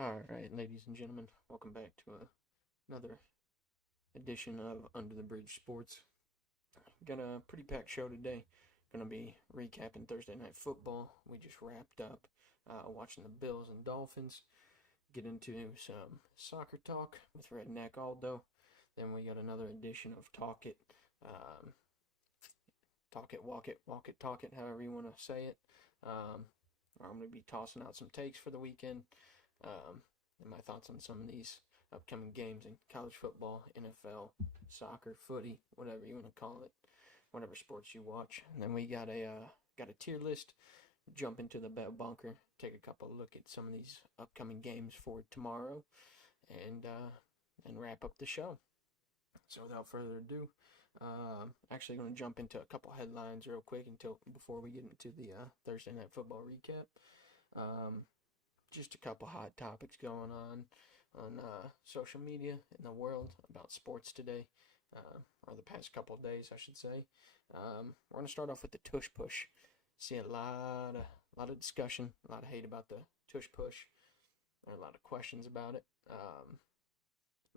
All right, ladies and gentlemen, welcome back to another edition of Under the Bridge Sports. Got a pretty packed show today. Gonna be recapping Thursday night football. We just wrapped up watching the Bills and Dolphins. Get into some soccer talk with Redneckaldo. Then we got another edition of um, Talk It, Walk It, Talk It, however you want to say it. Um, I'm gonna be tossing out some takes for the weekend. Um, and my thoughts on some of these upcoming games in college football, NFL, soccer, footy, whatever you want to call it, whatever sports you watch. And then we got a tier list. Jump into the bet bunker, take a couple look at some of these upcoming games for tomorrow, and wrap up the show. So without further ado, actually going to jump into a couple headlines real quick until before we get into the Thursday night football recap. Um, just a couple hot topics going on social media in the world about sports today, or the past couple of days, I should say. We're going to start off with the tush push. See a lot of discussion, a lot of hate about the tush push, or a lot of questions about it.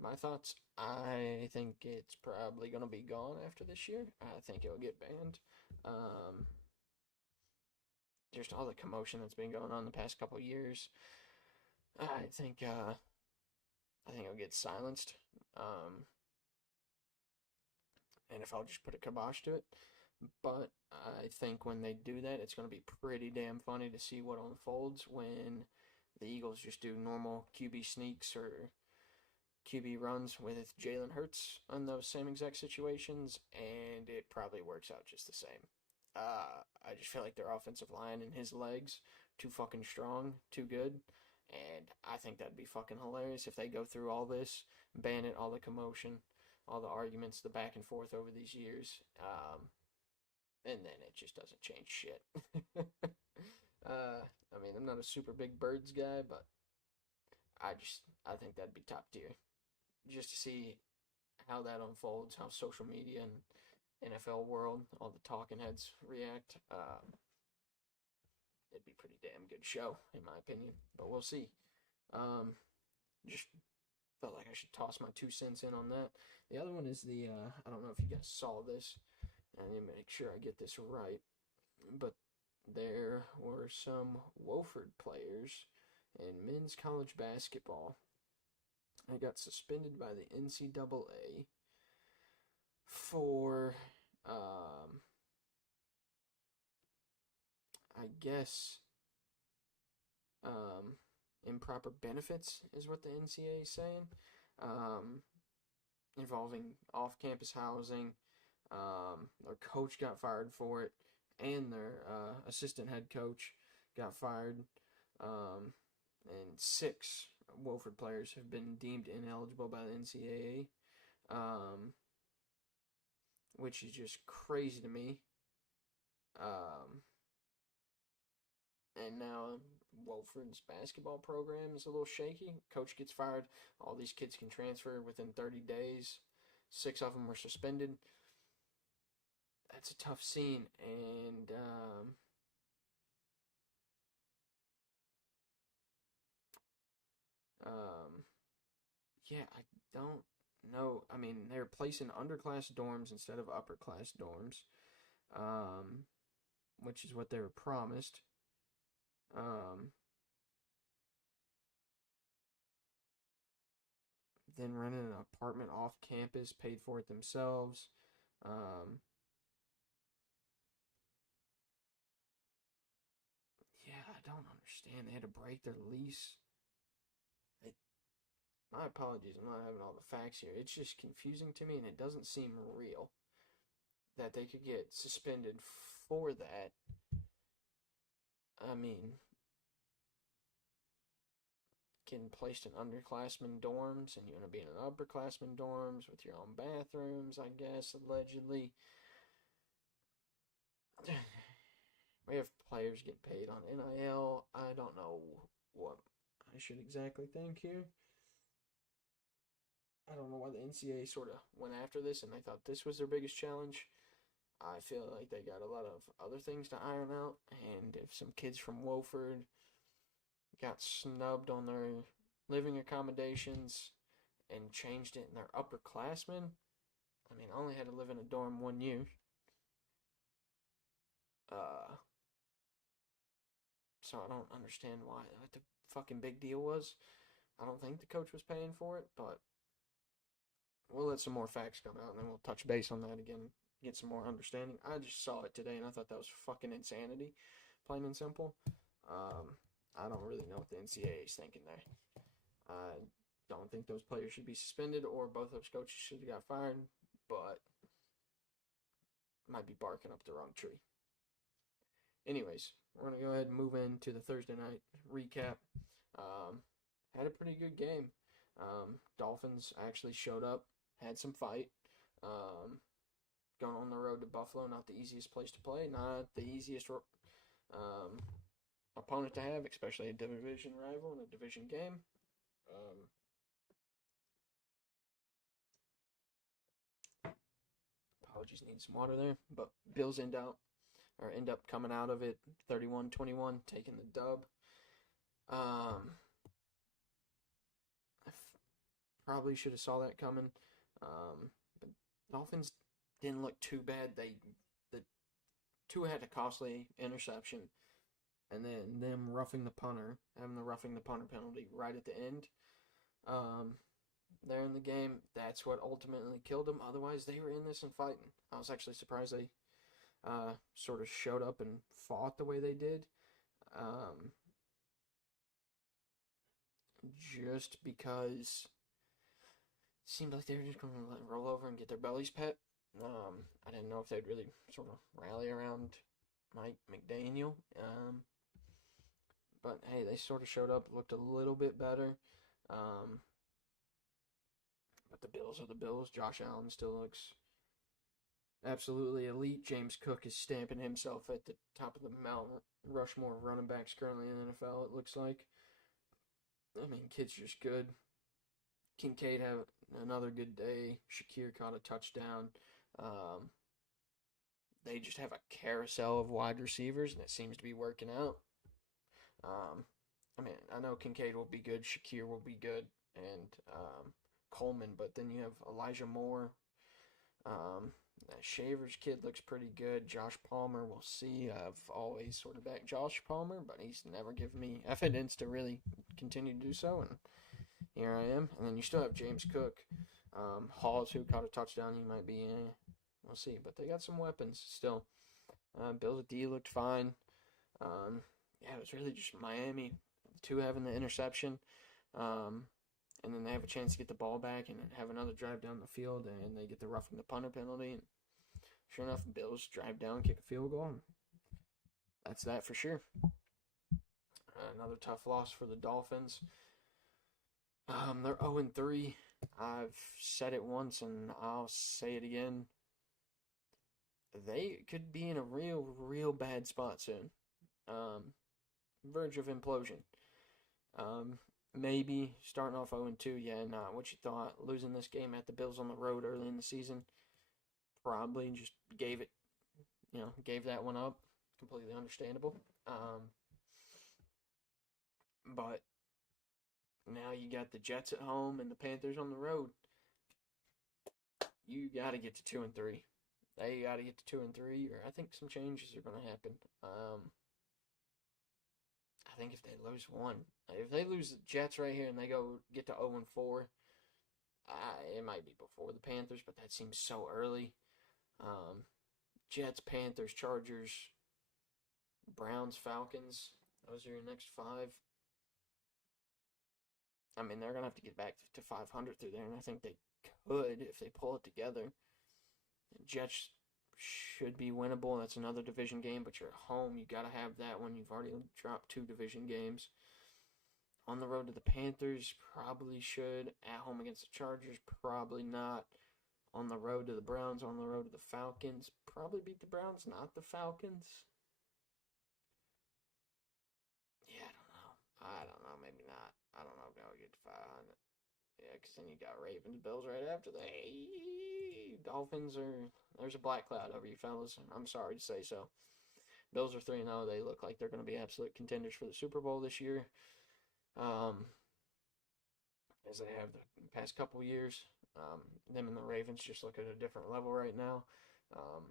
My thoughts, I think it's probably going to be gone after this year. I think it'll get banned. Um, just all the commotion that's been going on the past couple of years. I think it'll get silenced. Um, NFL just put a kibosh to it. But I think when they do that, it's going to be pretty damn funny to see what unfolds when the Eagles just do normal QB sneaks or QB runs with Jalen Hurts on those same exact situations, and it probably works out just the same. I just feel like their offensive line and his legs too fucking strong, too good, and I think that'd be fucking hilarious if they go through all this, ban it, all the commotion, all the arguments, the back and forth over these years, and then it just doesn't change shit. I mean, I'm not a super big birds guy, but I think that'd be top tier. Just to see how that unfolds, how social media and NFL world, all the talking heads react. It'd be a pretty damn good show, in my opinion. But we'll see. Um, just felt like I should toss my 2 cents in on that. The other one is I don't know if you guys saw this. I need to make sure I get this right. But there were some Wofford players in men's college basketball. They got suspended by the NCAA for, I guess, um, improper benefits, is what the NCAA is saying, um, involving off campus housing. Their coach got fired for it, and their assistant head coach got fired. Um, and 6 Wofford players have been deemed ineligible by the NCAA, which is just crazy to me. Um, and now Wofford's basketball program is a little shaky. Coach gets fired. All these kids can transfer within 30 days. 6 of them were suspended. That's a tough scene, and um, yeah, I don't know. I mean, they're placing underclass dorms instead of upper class dorms, um, which is what they were promised. Um, then rented an apartment off campus, paid for it themselves. Um, yeah, I don't understand. They had to break their lease. It, my apologies, I'm not having all the facts here. It's just confusing to me, and it doesn't seem real that they could get suspended for that. I mean, getting placed in underclassmen dorms, and you want to be in an upperclassmen dorms with your own bathrooms, I guess, allegedly. We have players get paid on NIL. I don't know what I should exactly think here. I don't know why the NCAA sort of went after this and they thought this was their biggest challenge. I feel like they got a lot of other things to iron out, and if some kids from Wofford got snubbed on their living accommodations and changed it in their upperclassmen. I mean, I only had to live in a dorm 1 year. Uh, so I don't understand what the fucking big deal was. I don't think the coach was paying for it, but we'll let some more facts come out and then we'll touch base on that again, get some more understanding. I just saw it today and I thought that was fucking insanity, plain and simple. I don't really know what the NCAA is thinking there. I don't think those players should be suspended or both those coaches should have got fired, but might be barking up the wrong tree. Anyways, we're going to go ahead and move into the Thursday night recap. Had a pretty good game. Dolphins actually showed up, had some fight. Going on the road to Buffalo, not the easiest place to play, not the easiest opponent to have, especially a division rival in a division game. Apologies, need some water there. But Bills end up coming out of it 31-21, taking the dub. I probably should have saw that coming. But Dolphins didn't look too bad. The Tua had a costly interception, and then them roughing the punter, having the roughing the punter penalty right at the end. There in the game, that's what ultimately killed them. Otherwise, they were in this and fighting. I was actually surprised they sort of showed up and fought the way they did. Just because it seemed like they were just going to roll over and get their bellies pet. I didn't know if they'd really sort of rally around Mike McDaniel. But hey, they sort of showed up, looked a little bit better. But the Bills are the Bills. Josh Allen still looks absolutely elite. James Cook is stamping himself at the top of the Mount Rushmore of running backs currently in the NFL, it looks like. I mean, kid's just good. Kincaid had another good day. Shakir caught a touchdown. They just have a carousel of wide receivers, and it seems to be working out. I mean, I know Kincaid will be good. Shakir will be good. And Coleman, but then you have Elijah Moore. That Shavers kid looks pretty good. Josh Palmer, we'll see. I've always sort of backed Josh Palmer, but he's never given me evidence to really continue to do so, and here I am. And then you still have James Cook. Hawes, who caught a touchdown, he might be in. We'll see, but they got some weapons still. Bills D looked fine. Yeah, it was really just Miami, two having the interception. And then they have a chance to get the ball back and have another drive down the field, and they get the roughing the punter penalty. And sure enough, Bills drive down, kick a field goal, and that's that for sure. Another tough loss for the Dolphins. They're 0-3. I've said it once, and I'll say it again. They could be in a real bad spot soon. Verge of implosion. Maybe starting off 0-2, yeah, not what you thought. Losing this game at the Bills on the road early in the season, probably just gave that one up. Completely understandable. But now you got the Jets at home and the Panthers on the road. You got to get to 2-3. They got to get to 2-3, or I think some changes are going to happen. I think if they lose one, if they lose the Jets right here and they get to 0-4, it might be before the Panthers, but that seems so early. Jets, Panthers, Chargers, Browns, Falcons. Those are your next 5. I mean, they're going to have to get back to 500 through there, and I think they could if they pull it together. Jets should be winnable. That's another division game, but you're at home. You got to have that one. You've already dropped 2 division games. On the road to the Panthers, probably should. At home against the Chargers, probably not. On the road to the Browns, on the road to the Falcons, probably beat the Browns, not the Falcons. Yeah, I don't know, maybe not. I don't know if they'll get to 500. Yeah, because then you got Ravens, Bills right after that. Dolphins there's a black cloud over you fellas. I'm sorry to say so. Bills are 3-0. They look like they're going to be absolute contenders for the Super Bowl this year. as they have the past couple years. Them and the Ravens just look at a different level right now. Um,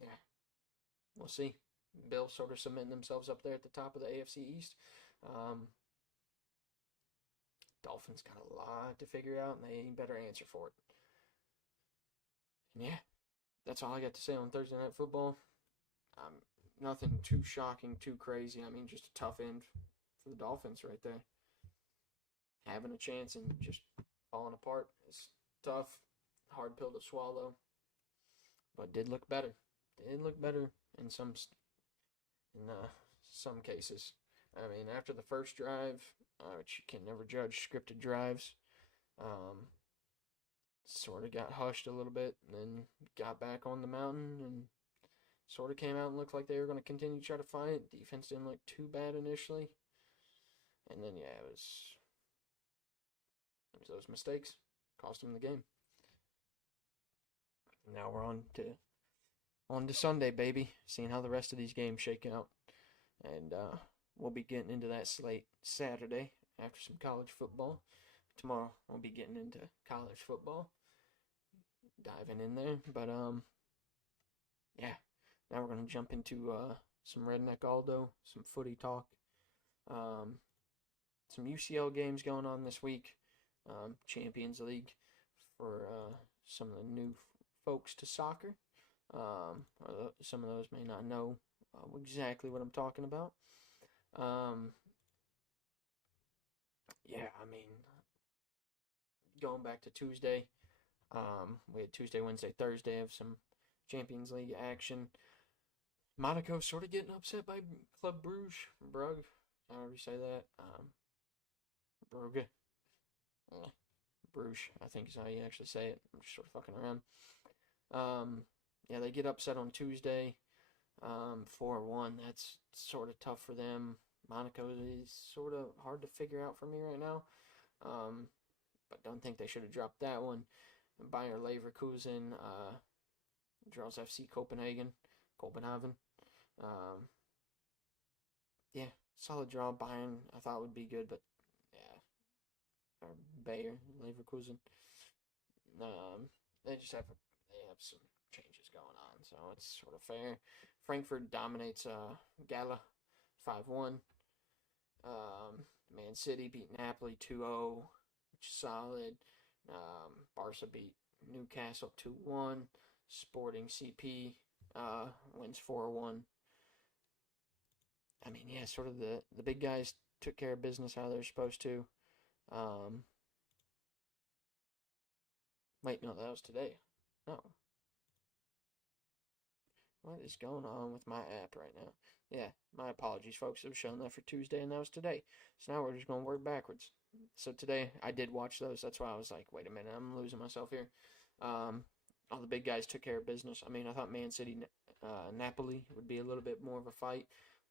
yeah, we'll see. Bills sort of cementing themselves up there at the top of the AFC East. Um, Dolphins got a lot to figure out, and they better answer for it. And yeah, that's all I got to say on Thursday Night Football. Um, Nothing too shocking, too crazy. I mean, just a tough end for the Dolphins right there. Having a chance and just falling apart is tough. Hard pill to swallow, but did look better. Did look better in some cases. I mean, after the first drive, which you can never judge scripted drives, um, sort of got hushed a little bit, and then got back on the mountain and sort of came out and looked like they were going to continue to try to fight. Defense didn't look too bad initially, and then yeah, it was those mistakes cost them the game. Now we're on to Sunday, baby. Seeing how the rest of these games shake out, and we'll be getting into that slate Saturday after some college football. Tomorrow we'll be getting into college football, diving in there. But yeah. Now we're gonna jump into some Redneckaldo, some footy talk, um, some UCL games going on this week. Champions League for some of the new folks to soccer. Some of those may not know exactly what I'm talking about. Yeah, I mean, going back to Tuesday, we had Tuesday, Wednesday, Thursday of some Champions League action. Monaco sort of getting upset by Club Brugge, however you say that. Brugge. Bruges, I think is how you actually say it. I'm just sort of fucking around. Yeah, they get upset on Tuesday, 4-1. That's sort of tough for them. Monaco is sort of hard to figure out for me right now, but don't think they should have dropped that one. Bayer Leverkusen draws FC Copenhagen. Yeah, solid draw. Bayern I thought would be good, but yeah, or Bayer Leverkusen. They have some changes going on, so it's sort of fair. Frankfurt dominates Gala 5-1. Man City beat Napoli 2-0, which is solid. Barca beat Newcastle 2-1. Sporting CP wins 4-1. I mean, yeah, sort of the big guys took care of business how they're supposed to. Wait, no, that was today. No. What is going on with my app right now? Yeah, my apologies, folks. It was showing that for Tuesday, and that was today. So now we're just going to work backwards. So today, I did watch those. That's why I was like, wait a minute, I'm losing myself here. All the big guys took care of business. I mean, I thought Man City, Napoli would be a little bit more of a fight.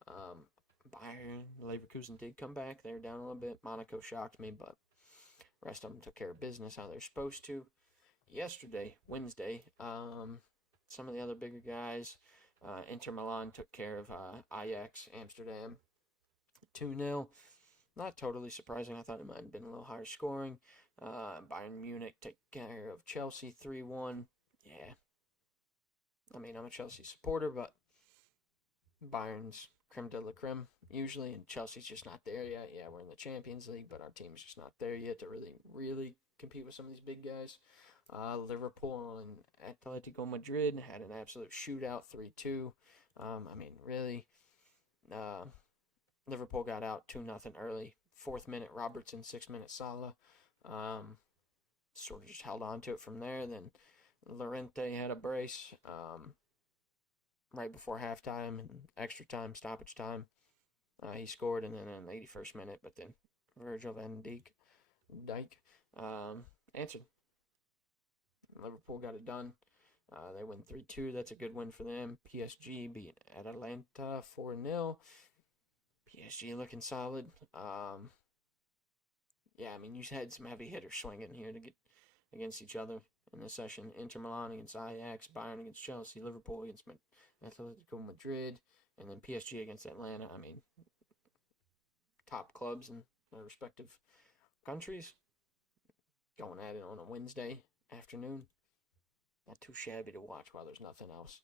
Bayern, Leverkusen did come back. They were down a little bit. Monaco shocked me, but the rest of them took care of business how they're supposed to. Yesterday, Wednesday, some of the other bigger guys, Inter Milan took care of Ajax Amsterdam 2-0. Not totally surprising. I thought it might have been a little higher scoring. Bayern Munich take care of Chelsea 3-1. Yeah. I mean, I'm a Chelsea supporter, but Bayern's creme de la creme usually, and Chelsea's just not there yet. Yeah, we're in the Champions League, but our team's just not there yet to really compete with some of these big guys. Liverpool and Atletico Madrid had an absolute shootout, 3-2. I mean, really, Liverpool got out 2-0 early. 4th minute Robertson, 6th minute Salah. Sort of just held on to it from there. Then Llorente had a brace right before halftime and extra time, stoppage time. He scored, and then in the 81st minute, but then Virgil van Dijk answered. Liverpool got it done. They win 3-2. That's a good win for them. PSG beat Atalanta 4-0. PSG looking solid. Yeah, I mean, you had some heavy hitters swinging here to get against each other in this session. Inter Milan against Ajax, Bayern against Chelsea, Liverpool against Atletico Madrid, and then PSG against Atlanta. I mean, top clubs in their respective countries going at it on a Wednesday afternoon. Not too shabby to watch while there's nothing else.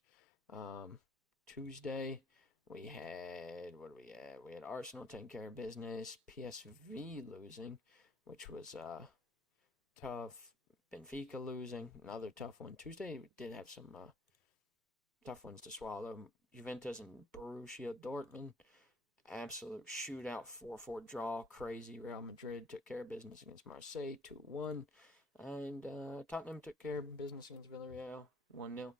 Tuesday, we had, what do we have? We had Arsenal taking care of business, PSV losing, which was tough. Benfica losing, another tough one. Tuesday did have some tough ones to swallow. Juventus and Borussia Dortmund, absolute shootout, 4-4 draw, crazy. Real Madrid took care of business against Marseille, 2-1. And Tottenham took care of business against Villarreal, 1-0.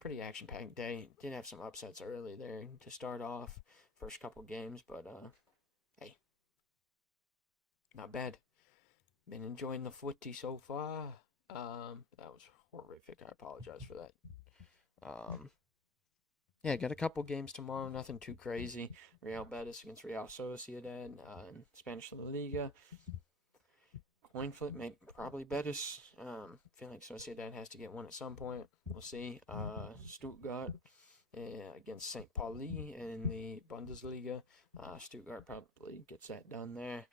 Pretty action-packed day. Did have some upsets early there to start off, first couple games, but hey, not bad. Been enjoying the footy so far. That was horrific. I apologize for that. Yeah, got a couple games tomorrow. Nothing too crazy. Real Betis against Real Sociedad in Spanish La Liga. Coin flip, maybe probably Betis. Feel like Sociedad has to get one at some point. We'll see. Stuttgart against St. Pauli in the Bundesliga. Stuttgart probably gets that done there.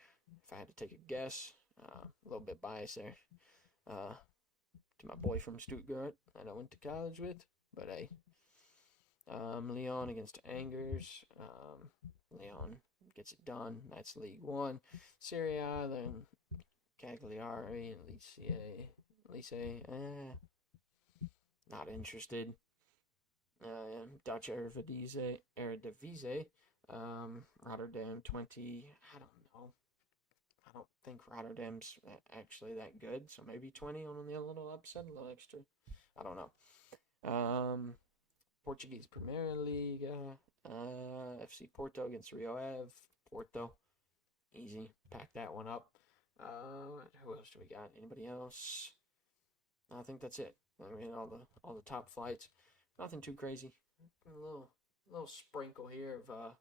If I had to take a guess, a little bit biased there to my boy from Stuttgart that I went to college with, but hey. Lyon against Angers. Lyon gets it done. That's League One. Serie A, then Cagliari and Lice. Not interested. Dutch Eredivisie. Rotterdam 20. I don't know. I don't think Rotterdam's actually that good, so maybe 20 on the little upset, a little extra. I don't know. Portuguese Premier League. FC Porto against Rio Ave. Porto. Easy. Pack that one up. Who else do we got? Anybody else? I think that's it. I mean, all the top flights. Nothing too crazy. A little sprinkle here of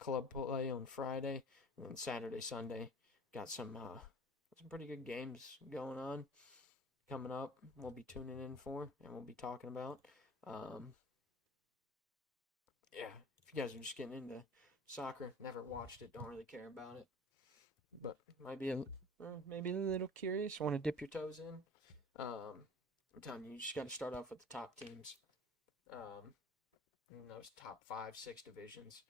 club play on Friday, and then Saturday, Sunday, got some pretty good games going on coming up. We'll be tuning in for, and we'll be talking about. Yeah, if you guys are just getting into soccer, never watched it, don't really care about it, but might be maybe a little curious, want to dip your toes in. I'm telling you, you just got to start off with the top teams in those top 5, 6 divisions.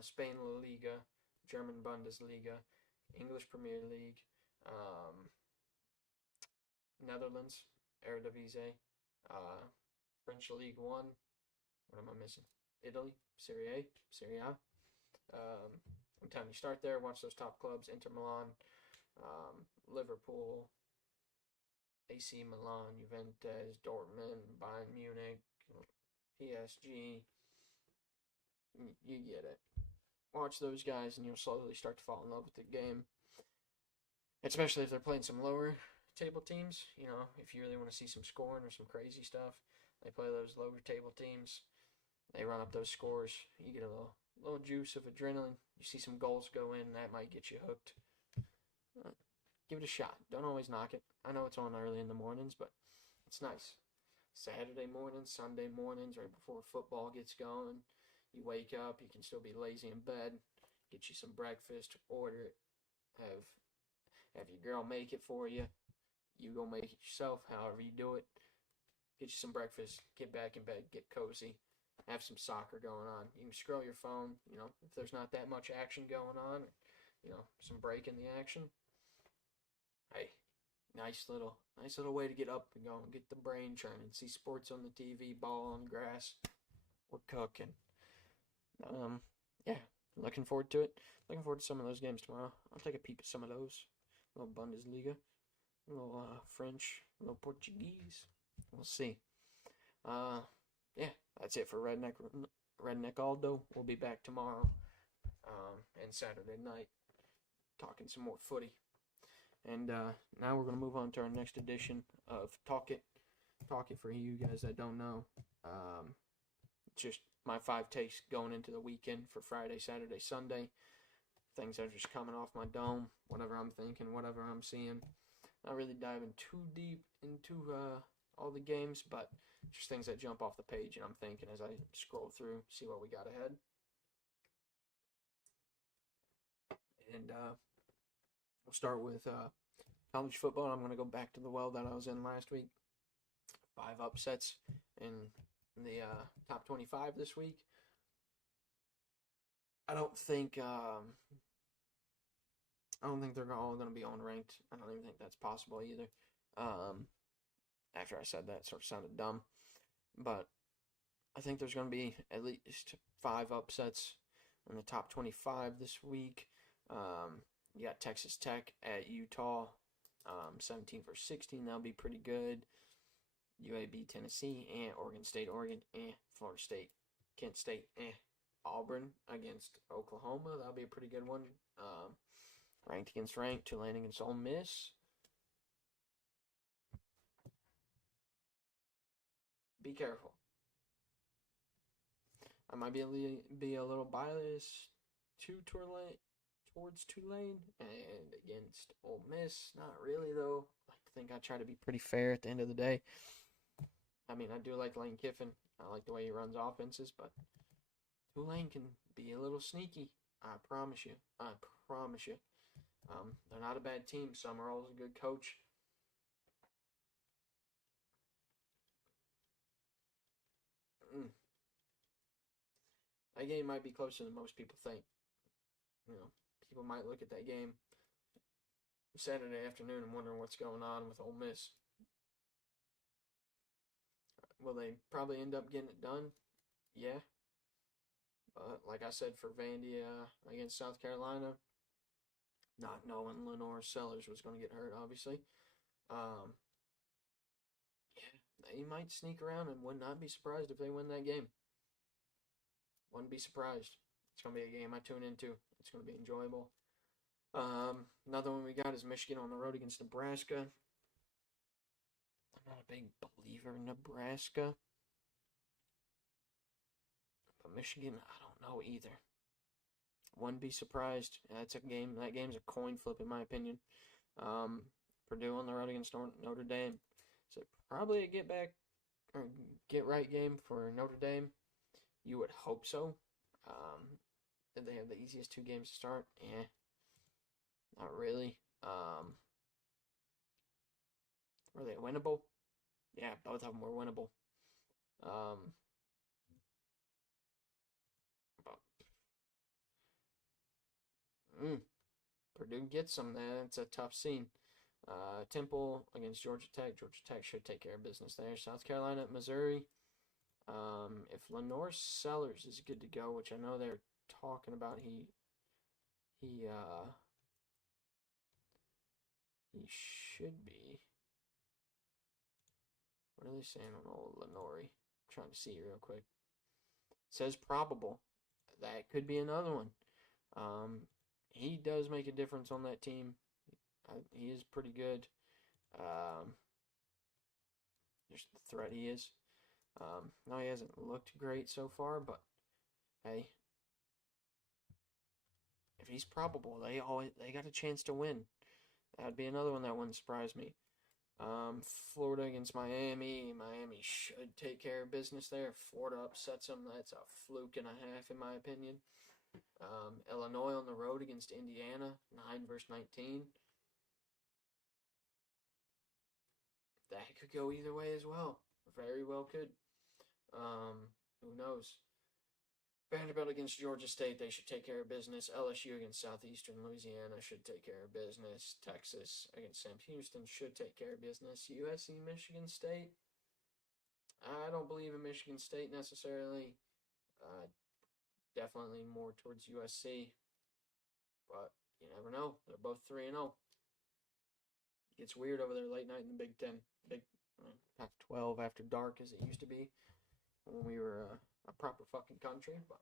Spain La Liga, German Bundesliga, English Premier League, Netherlands Eredivisie, French League One. What am I missing? Italy, Serie A. I'm telling you, start there, watch those top clubs: Inter Milan, Liverpool, AC Milan, Juventus, Dortmund, Bayern Munich, PSG. You get it. Watch those guys, and you'll slowly start to fall in love with the game. Especially if they're playing some lower table teams. You know, if you really want to see some scoring or some crazy stuff, they play those lower table teams. They run up those scores. You get a little juice of adrenaline. You see some goals go in, that might get you hooked. Give it a shot. Don't always knock it. I know it's on early in the mornings, but it's nice. Saturday mornings, Sunday mornings, right before football gets going. You wake up, you can still be lazy in bed. Get you some breakfast, order it. Have your girl make it for you. You go make it yourself, however you do it. Get you some breakfast, get back in bed, get cozy. Have some soccer going on. You can scroll your phone, you know, if there's not that much action going on, you know, some break in the action. Hey, nice little way to get up and go and get the brain churning. See sports on the TV, ball on grass. We're cooking. Yeah, looking forward to it. Looking forward to some of those games tomorrow. I'll take a peep at some of those. A little Bundesliga, a little French, a little Portuguese. We'll see. Yeah, that's it for Redneckaldo. We'll be back tomorrow and Saturday night talking some more footy. And now we're going to move on to our next edition of Talk It. Talk It for you guys that don't know. Just my 5 takes going into the weekend for Friday, Saturday, Sunday. Things that are just coming off my dome. Whatever I'm thinking, whatever I'm seeing. Not really diving too deep into all the games, but just things that jump off the page and I'm thinking as I scroll through, see what we got ahead. And We'll start with college football. I'm going to go back to the well that I was in last week. 5 upsets in the top 25 this week. I don't think they're all going to be unranked. I don't even think that's possible either. After I said that, it sort of sounded dumb, but I think there's going to be at least 5 upsets in the top 25 this week. You got Texas Tech at Utah, 17-16. That'll be pretty good. UAB, Tennessee, Oregon State, Florida State, Kent State, Auburn against Oklahoma. That'll be a pretty good one. Ranked against ranked, Tulane against Ole Miss. Be careful. I might be a little biased towards Tulane and against Ole Miss. Not really, though. I think I try to be pretty fair at the end of the day. I mean, I do like Lane Kiffin. I like the way he runs offenses, but Tulane can be a little sneaky. I promise you. They're not a bad team. Summerall's a good coach. That game might be closer than most people think. People might look at that game Saturday afternoon and wondering what's going on with Ole Miss. Will they probably end up getting it done? Yeah. But like I said, for Vandy against South Carolina, not knowing Lenore Sellers was going to get hurt, obviously. They might sneak around and would not be surprised if they win that game. Wouldn't be surprised. It's going to be a game I tune into. It's going to be enjoyable. Another one we got is Michigan on the road against Nebraska. I'm not a big believer in Nebraska. But Michigan, I don't know either. Wouldn't be surprised. That game's a coin flip in my opinion. Purdue on the road against Notre Dame. So probably a get right game for Notre Dame. You would hope so. Did they have the easiest 2 games to start? Not really. Were they winnable? Yeah, both of them were winnable. Purdue gets some. That's a tough scene. Temple against Georgia Tech. Georgia Tech should take care of business there. South Carolina at Missouri. If Lenore Sellers is good to go, which I know they're talking about, he should be. What are they saying on old Lenore? I'm trying to see real quick. It says probable. That could be another one. He does make a difference on that team. He is pretty good. Just the threat he is. No, he hasn't looked great so far, but hey, if he's probable, they got a chance to win. That'd be another one that wouldn't surprise me. Florida against Miami. Miami should take care of business there. Florida upsets them. That's a fluke and a half, in my opinion. Illinois on the road against Indiana, 9-19. That could go either way as well. Very well could. Who knows? Vanderbilt against Georgia State, they should take care of business. LSU against Southeastern Louisiana should take care of business. Texas against Sam Houston should take care of business. USC, Michigan State. I don't believe in Michigan State necessarily. Definitely more towards USC. But you never know. They're both 3-0. It gets weird over there late night in the Big Ten. Big Pac-12 after dark as it used to be when we were a proper fucking country. But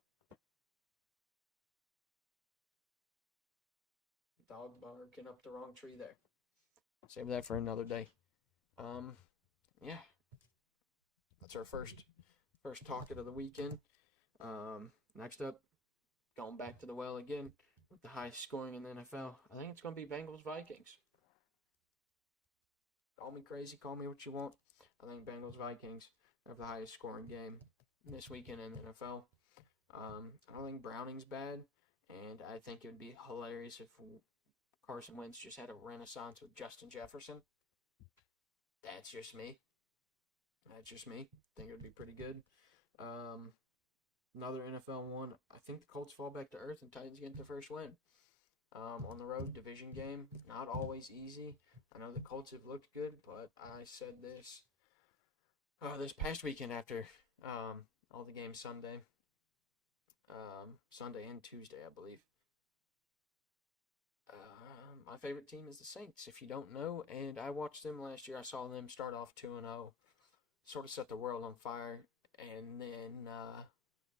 dog barking up the wrong tree there. Save that for another day. Yeah. That's our first talk of the weekend. Next up, going back to the well again with the highest scoring in the NFL. I think it's going to be Bengals-Vikings. Call me crazy, call me what you want. I think Bengals-Vikings have the highest scoring game this weekend in the NFL. I don't think Browning's bad, and I think it would be hilarious if Carson Wentz just had a renaissance with Justin Jefferson. That's just me. That's just me. I think it would be pretty good. Another NFL one. I think the Colts fall back to earth and Titans get the first win. On the road, division game, not always easy. I know the Colts have looked good, but I said this this past weekend after all the games Sunday, Sunday and Tuesday, I believe. My favorite team is the Saints, if you don't know, and I watched them last year. I saw them start off 2-0, sort of set the world on fire, and then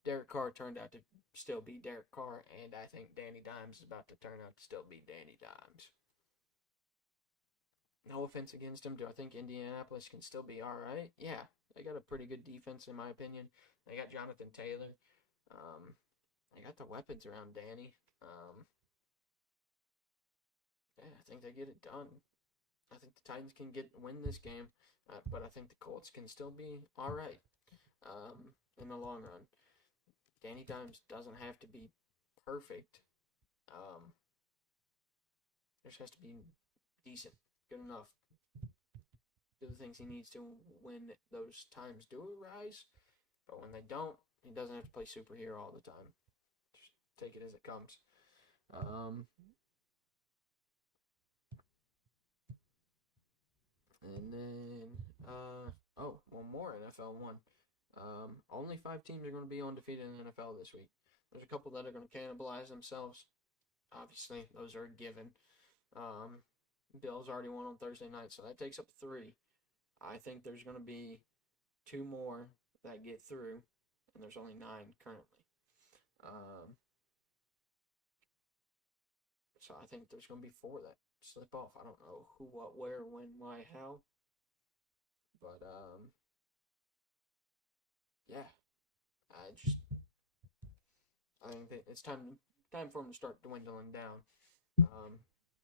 Derek Carr turned out to still be Derek Carr, and I think Danny Dimes is about to turn out to still be Danny Dimes. No offense against him. Do I think Indianapolis can still be all right? Yeah, they got a pretty good defense, in my opinion. They got Jonathan Taylor. They got the weapons around Danny. Yeah, I think they get it done. I think the Titans can win this game, but I think the Colts can still be all right in the long run. Danny Dimes doesn't have to be perfect. There just has to be decent, good enough. Do the things he needs to when those times do arise. But when they don't, he doesn't have to play superhero all the time. Just take it as it comes. And then, one more NFL one. Only 5 teams are going to be undefeated in the NFL this week. There's a couple that are going to cannibalize themselves. Obviously, those are a given. Bills already won on Thursday night, so that takes up 3. I think there's going to be 2 more that get through, and there's only 9 currently. So I think there's going to be 4 that slip off. I don't know who, what, where, when, why, how. But, yeah. I think that it's time for them to start dwindling down.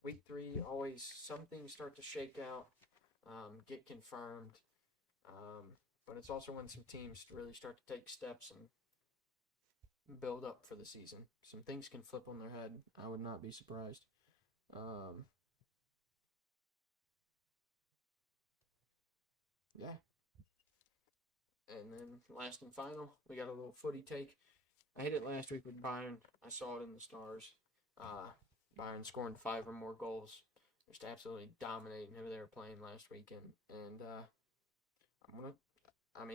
Week 3, always some things start to shake out, get confirmed. But it's also when some teams really start to take steps and build up for the season. Some things can flip on their head. I would not be surprised. Yeah. And then last and final, we got a little footy take. I hit it last week with Bayern. I saw it in the stars. Bayern scoring 5 or more goals. Just absolutely dominating who they were playing last weekend. And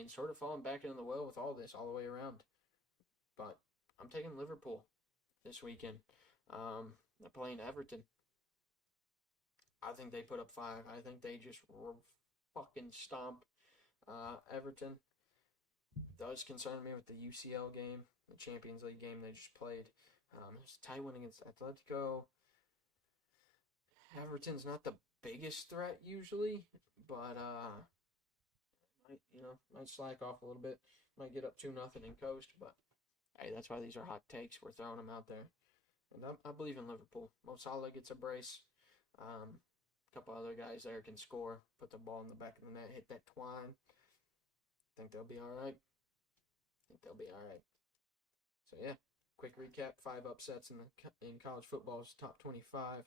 sort of falling back into the well with all this all the way around. But I'm taking Liverpool this weekend. They're playing Everton. I think they put up 5. I think they just fucking stomp Everton. Does concern me with the UCL game, the Champions League game they just played. It was a tie win against Atletico. Everton's not the biggest threat usually, but might slack off a little bit. Might get up 2-0 and coast, but hey, that's why these are hot takes. We're throwing them out there. And I believe in Liverpool. Mo Salah gets a brace. A couple other guys there can score, put the ball in the back of the net, hit that twine. I think they'll be all right. So yeah, quick recap: 5 upsets in college football's top 25.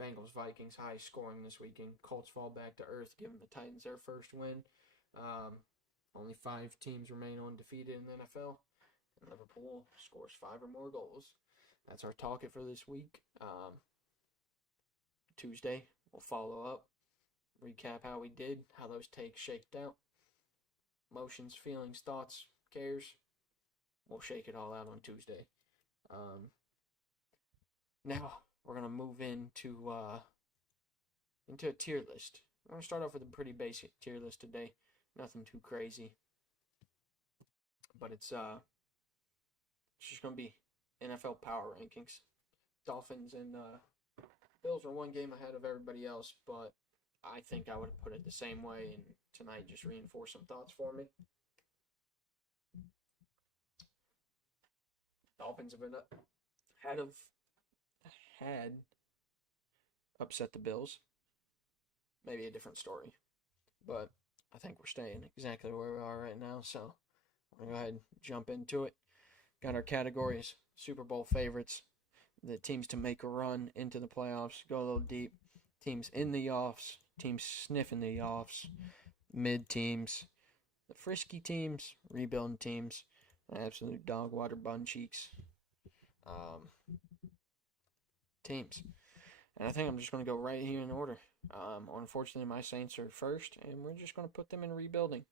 Bengals Vikings high scoring this weekend. Colts fall back to earth, giving the Titans their first win. Only 5 teams remain undefeated in the NFL, and Liverpool scores 5 or more goals. That's our talk for this week. Tuesday we'll follow up, recap how we did, how those takes shaked out. Emotions, feelings, thoughts, cares. We'll shake it all out on Tuesday. Now we're gonna move into a tier list. We're gonna start off with a pretty basic tier list today. Nothing too crazy, but it's just gonna be NFL power rankings. Dolphins and Bills are 1 game ahead of everybody else, but I think I would have put it the same way, and tonight just reinforce some thoughts for me. Dolphins have been had upset the Bills. Maybe a different story, but I think we're staying exactly where we are right now, so we're going to go ahead and jump into it. Got our categories: Super Bowl favorites, the teams to make a run into the playoffs, go a little deep. Teams in the offs, teams sniffing the offs, mid teams, the frisky teams, rebuilding teams, absolute dog water bun cheeks um, teams. And I think I'm just going to go right here in order. Unfortunately, my Saints are first, and we're just going to put them in rebuilding.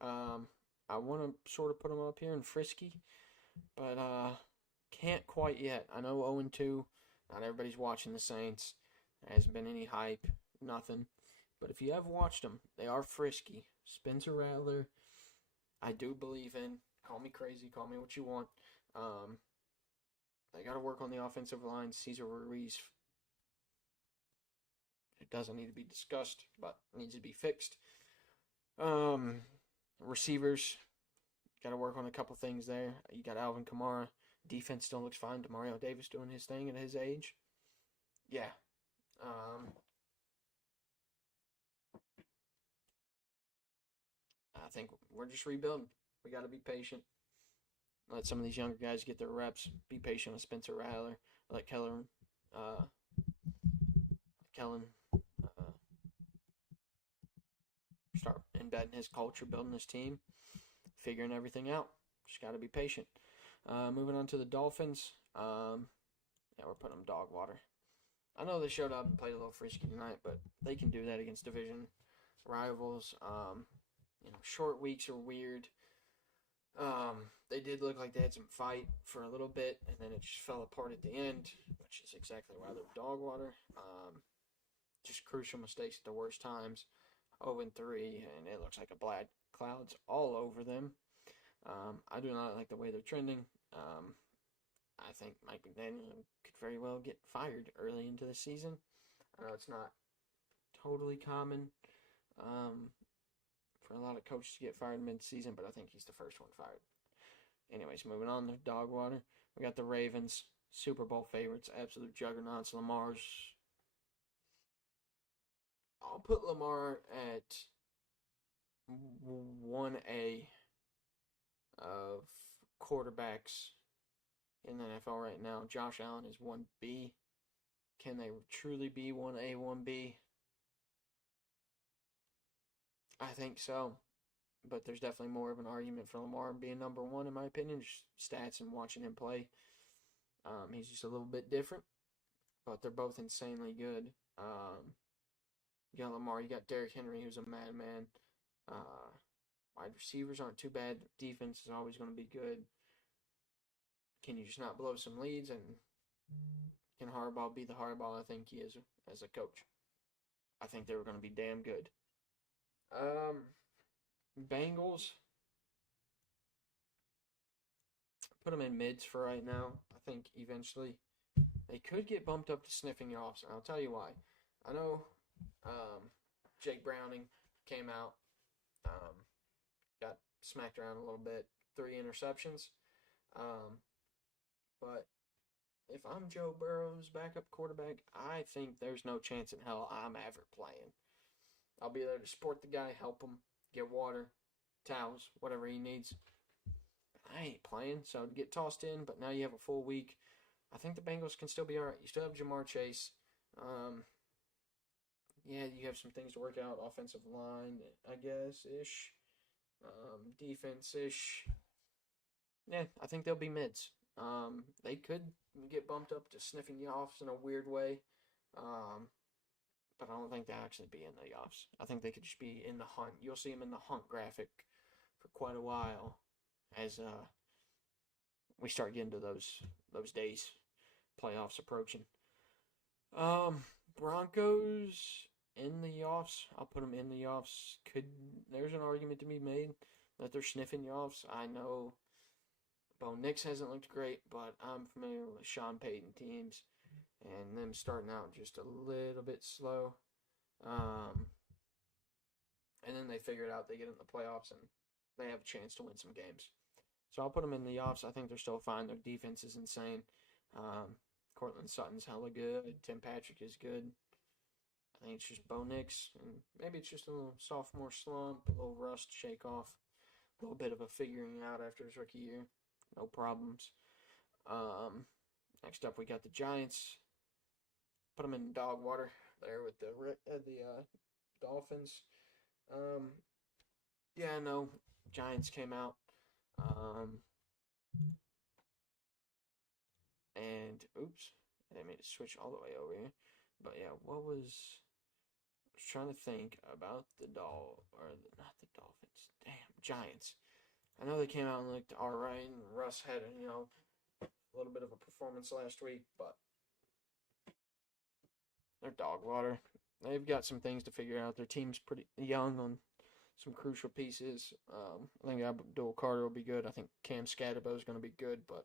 I want to sort of put them up here in frisky, but can't quite yet. I know 0-2. Not everybody's watching the Saints. There hasn't been any hype, nothing. But if you have watched them, they are frisky. Spencer Rattler, I do believe in. Call me crazy, call me what you want. They got to work on the offensive line. Cesar Ruiz, it doesn't need to be discussed, but needs to be fixed. Receivers, got to work on a couple things there. You got Alvin Kamara. Defense still looks fine. Demario Davis doing his thing at his age. Yeah. I think we're just rebuilding. We got to be patient. Let some of these younger guys get their reps. Be patient with Spencer Rattler. Let Kellen start embedding his culture, building his team, figuring everything out. Just got to be patient. Moving on to the Dolphins. We're putting them dog water. I know they showed up and played a little frisky tonight, but they can do that against division rivals. Short weeks are weird. They did look like they had some fight for a little bit, and then it just fell apart at the end, which is exactly why they're dog water. Just crucial mistakes at the worst times. 0-3, and it looks like a black clouds all over them. I do not like the way they're trending. I think Mike McDaniel could very well get fired early into the season. I know it's not totally common for a lot of coaches to get fired mid-season, but I think he's the first one fired. Anyways, moving on to dog water. We got the Ravens, Super Bowl favorites, absolute juggernauts. I'll put Lamar at 1A of quarterbacks in the NFL right now. Josh Allen is 1B. Can they truly be 1A, 1B? I think so. But there's definitely more of an argument for Lamar being number one, in my opinion. Just stats and watching him play. He's just a little bit different. But they're both insanely good. You got Lamar, you got Derrick Henry, who's a madman. Wide receivers aren't too bad. Defense is always going to be good. Can you just not blow some leads? And can Harbaugh be the Harbaugh I think he is as a coach? I think they were going to be damn good. Bengals, put them in mids for right now. I think eventually they could get bumped up to sniffing you off, and I'll tell you why. I know Jake Browning came out, got smacked around a little bit, 3 interceptions. But if I'm Joe Burrow's backup quarterback, I think there's no chance in hell I'm ever playing. I'll be there to support the guy, help him, get water, towels, whatever he needs. I ain't playing, so to get tossed in, but now you have a full week. I think the Bengals can still be all right. You still have Jamar Chase. You have some things to work out. Offensive line, I guess, ish. Defense-ish. Yeah, I think they'll be mids. They could get bumped up to sniffing the offs in a weird way. But I don't think they'll actually be in the offs. I think they could just be in the hunt. You'll see them in the hunt graphic for quite a while as we start getting to those days, playoffs approaching. Broncos in the offs. I'll put them in the offs. There's an argument to be made that they're sniffing the offs. I know Bo Nix hasn't looked great, but I'm familiar with Sean Payton teams and them starting out just a little bit slow. And then they figure it out. They get in the playoffs and they have a chance to win some games. So I'll put them in the offs. I think they're still fine. Their defense is insane. Cortland Sutton's hella good. Tim Patrick is good. I think it's just Bo Nix, and maybe it's just a little sophomore slump, a little rust shake off, a little bit of a figuring out after his rookie year. No problems. Next up, we got the Giants. Put them in dog water there with the Dolphins. Um, yeah, no, Giants came out. Um, and oops, they made it switch all the way over here. But yeah, what was? I was trying to think about not the Dolphins. Damn, Giants. I know they came out and looked all right, and Russ had a little bit of a performance last week, but they're dog water. They've got some things to figure out. Their team's pretty young on some crucial pieces. I think Abdul Carter will be good. I think Cam Scatterbo is going to be good, but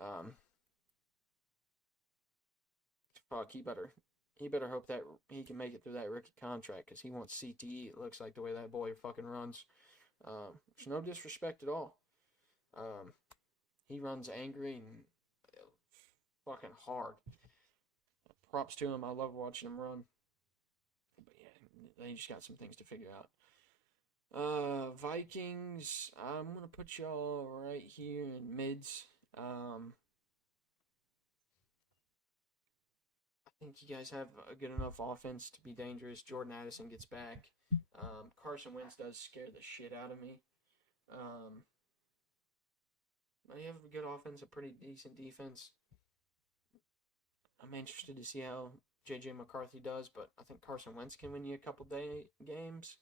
um, fuck, he better hope that he can make it through that rookie contract because he wants CTE. It looks like the way that boy fucking runs. There's no disrespect at all. Um, he runs angry and fucking hard. Props to him. I love watching him run. But yeah, they just got some things to figure out. Vikings. I'm gonna put y'all right here in mids. I think you guys have a good enough offense to be dangerous. Jordan Addison gets back. Carson Wentz does scare the shit out of me. Um, but you have a good offense, a pretty decent defense. I'm interested to see how J.J. McCarthy does, but I think Carson Wentz can win you a couple day games.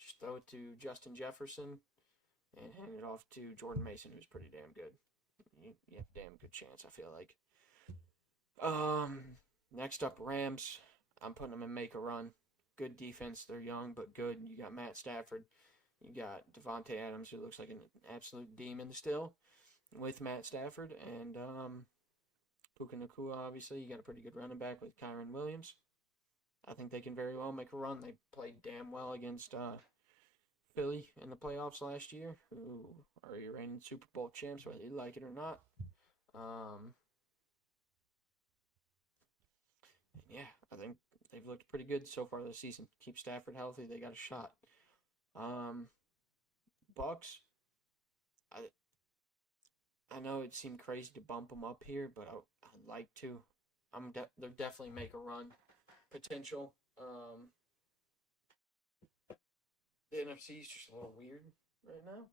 Just throw it to Justin Jefferson and hand it off to Jordan Mason, who's pretty damn good. You have a damn good chance, I feel like. Next up, Rams. I'm putting them in make a run. Good defense. They're young but good. You got Matt Stafford. You got Devontae Adams, who looks like an absolute demon still, with Matt Stafford, and Puka Nacua. Obviously, you got a pretty good running back with Kyron Williams. I think they can very well make a run. They played damn well against Philly in the playoffs last year, who are your reigning Super Bowl champs, whether you like it or not. Um, and yeah, I think they've looked pretty good so far this season. Keep Stafford healthy, they got a shot. Um, Bucks, I know it seemed crazy to bump them up here, but I'd like to. They're definitely make a run potential. The NFC is just a little weird right now.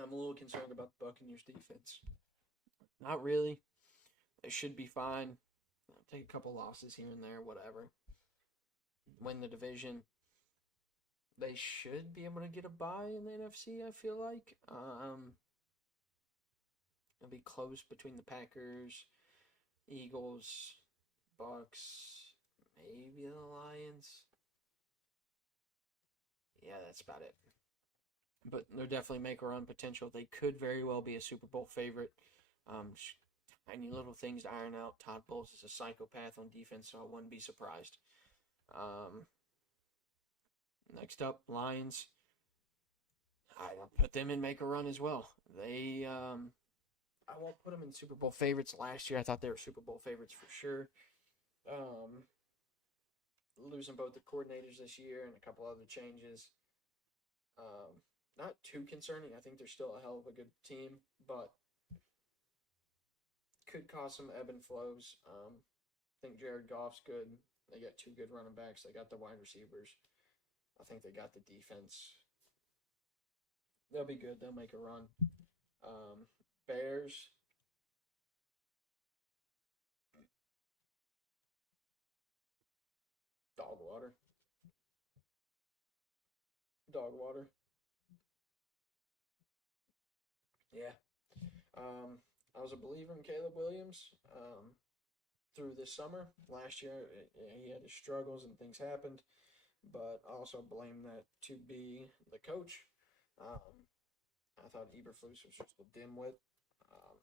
I'm a little concerned about the Buccaneers defense. Not really. They should be fine. Take a couple losses here and there, whatever. Win the division. They should be able to get a bye in the NFC, I feel like. It'll be close between the Packers, Eagles, Bucks, maybe the Lions. Yeah, that's about it. But they're definitely make a run potential. They could very well be a Super Bowl favorite. Tiny little things to iron out. Todd Bowles is a psychopath on defense, so I wouldn't be surprised. Um, Next up, Lions. I put them in make a run as well. I won't put them in Super Bowl favorites. Last year, I thought they were Super Bowl favorites for sure. Um, Losing both the coordinators this year and a couple other changes. Not too concerning. I think they're still a hell of a good team, but could cause some ebb and flows. I think Jared Goff's good. They got two good running backs. They got the wide receivers. I think they got the defense. They'll be good. They'll make a run. Bears. Dog water. Dog water. Yeah. I was a believer in Caleb Williams through this summer. Last year, he had his struggles and things happened, but I also blame that to be the coach. I thought Eberflus was just a dimwit. Um,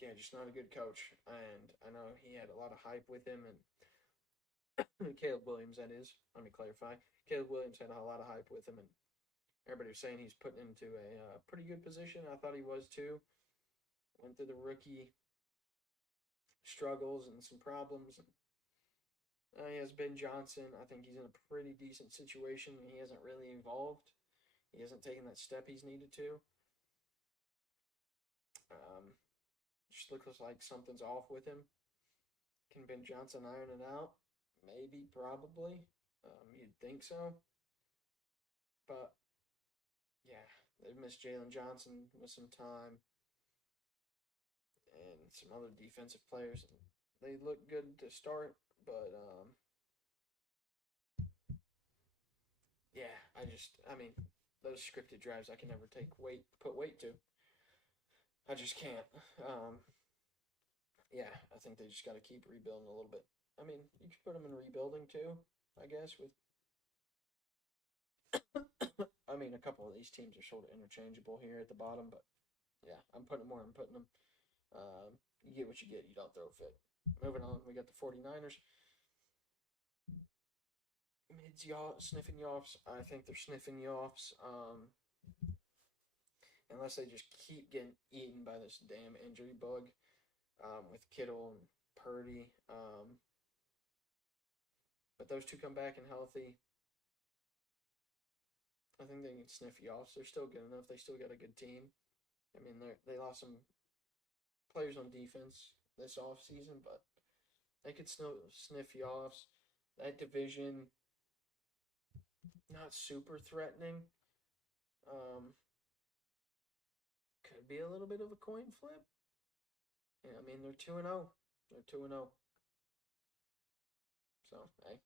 yeah, just not a good coach. And I know he had a lot of hype with him, and Caleb Williams, that is. Let me clarify. Caleb Williams had a lot of hype with him, and everybody was saying he's put into a pretty good position. I thought he was too. Went through the rookie struggles and some problems. He has Ben Johnson. I think he's in a pretty decent situation. He hasn't really evolved. He hasn't taken that step he's needed to. Just looks like something's off with him. Can Ben Johnson iron it out? Maybe, probably. You'd think so. But, yeah, they've missed Jalen Johnson with some time and some other defensive players. They look good to start, but, yeah, I mean, those scripted drives I can never put weight to. I just can't. Yeah, I think they just got to keep rebuilding a little bit. I mean, you could put them in rebuilding too, I guess. With, I mean, a couple of these teams are sort of interchangeable here at the bottom, but yeah, I'm putting them where I'm putting them. You get what you get. You don't throw a fit. Moving on, we got the 49ers. Mids yaw sniffing yaws. I think they're sniffing yaws. Unless they just keep getting eaten by this damn injury bug. With Kittle and Purdy. But those two come back and healthy. I think they can sniff you off. They're still good enough. They still got a good team. I mean, they lost some players on defense this offseason, but they could still sniff you off. That division, not super threatening. Could be a little bit of a coin flip. Yeah, I mean, they're 2-0. They're 2-0. So, hey.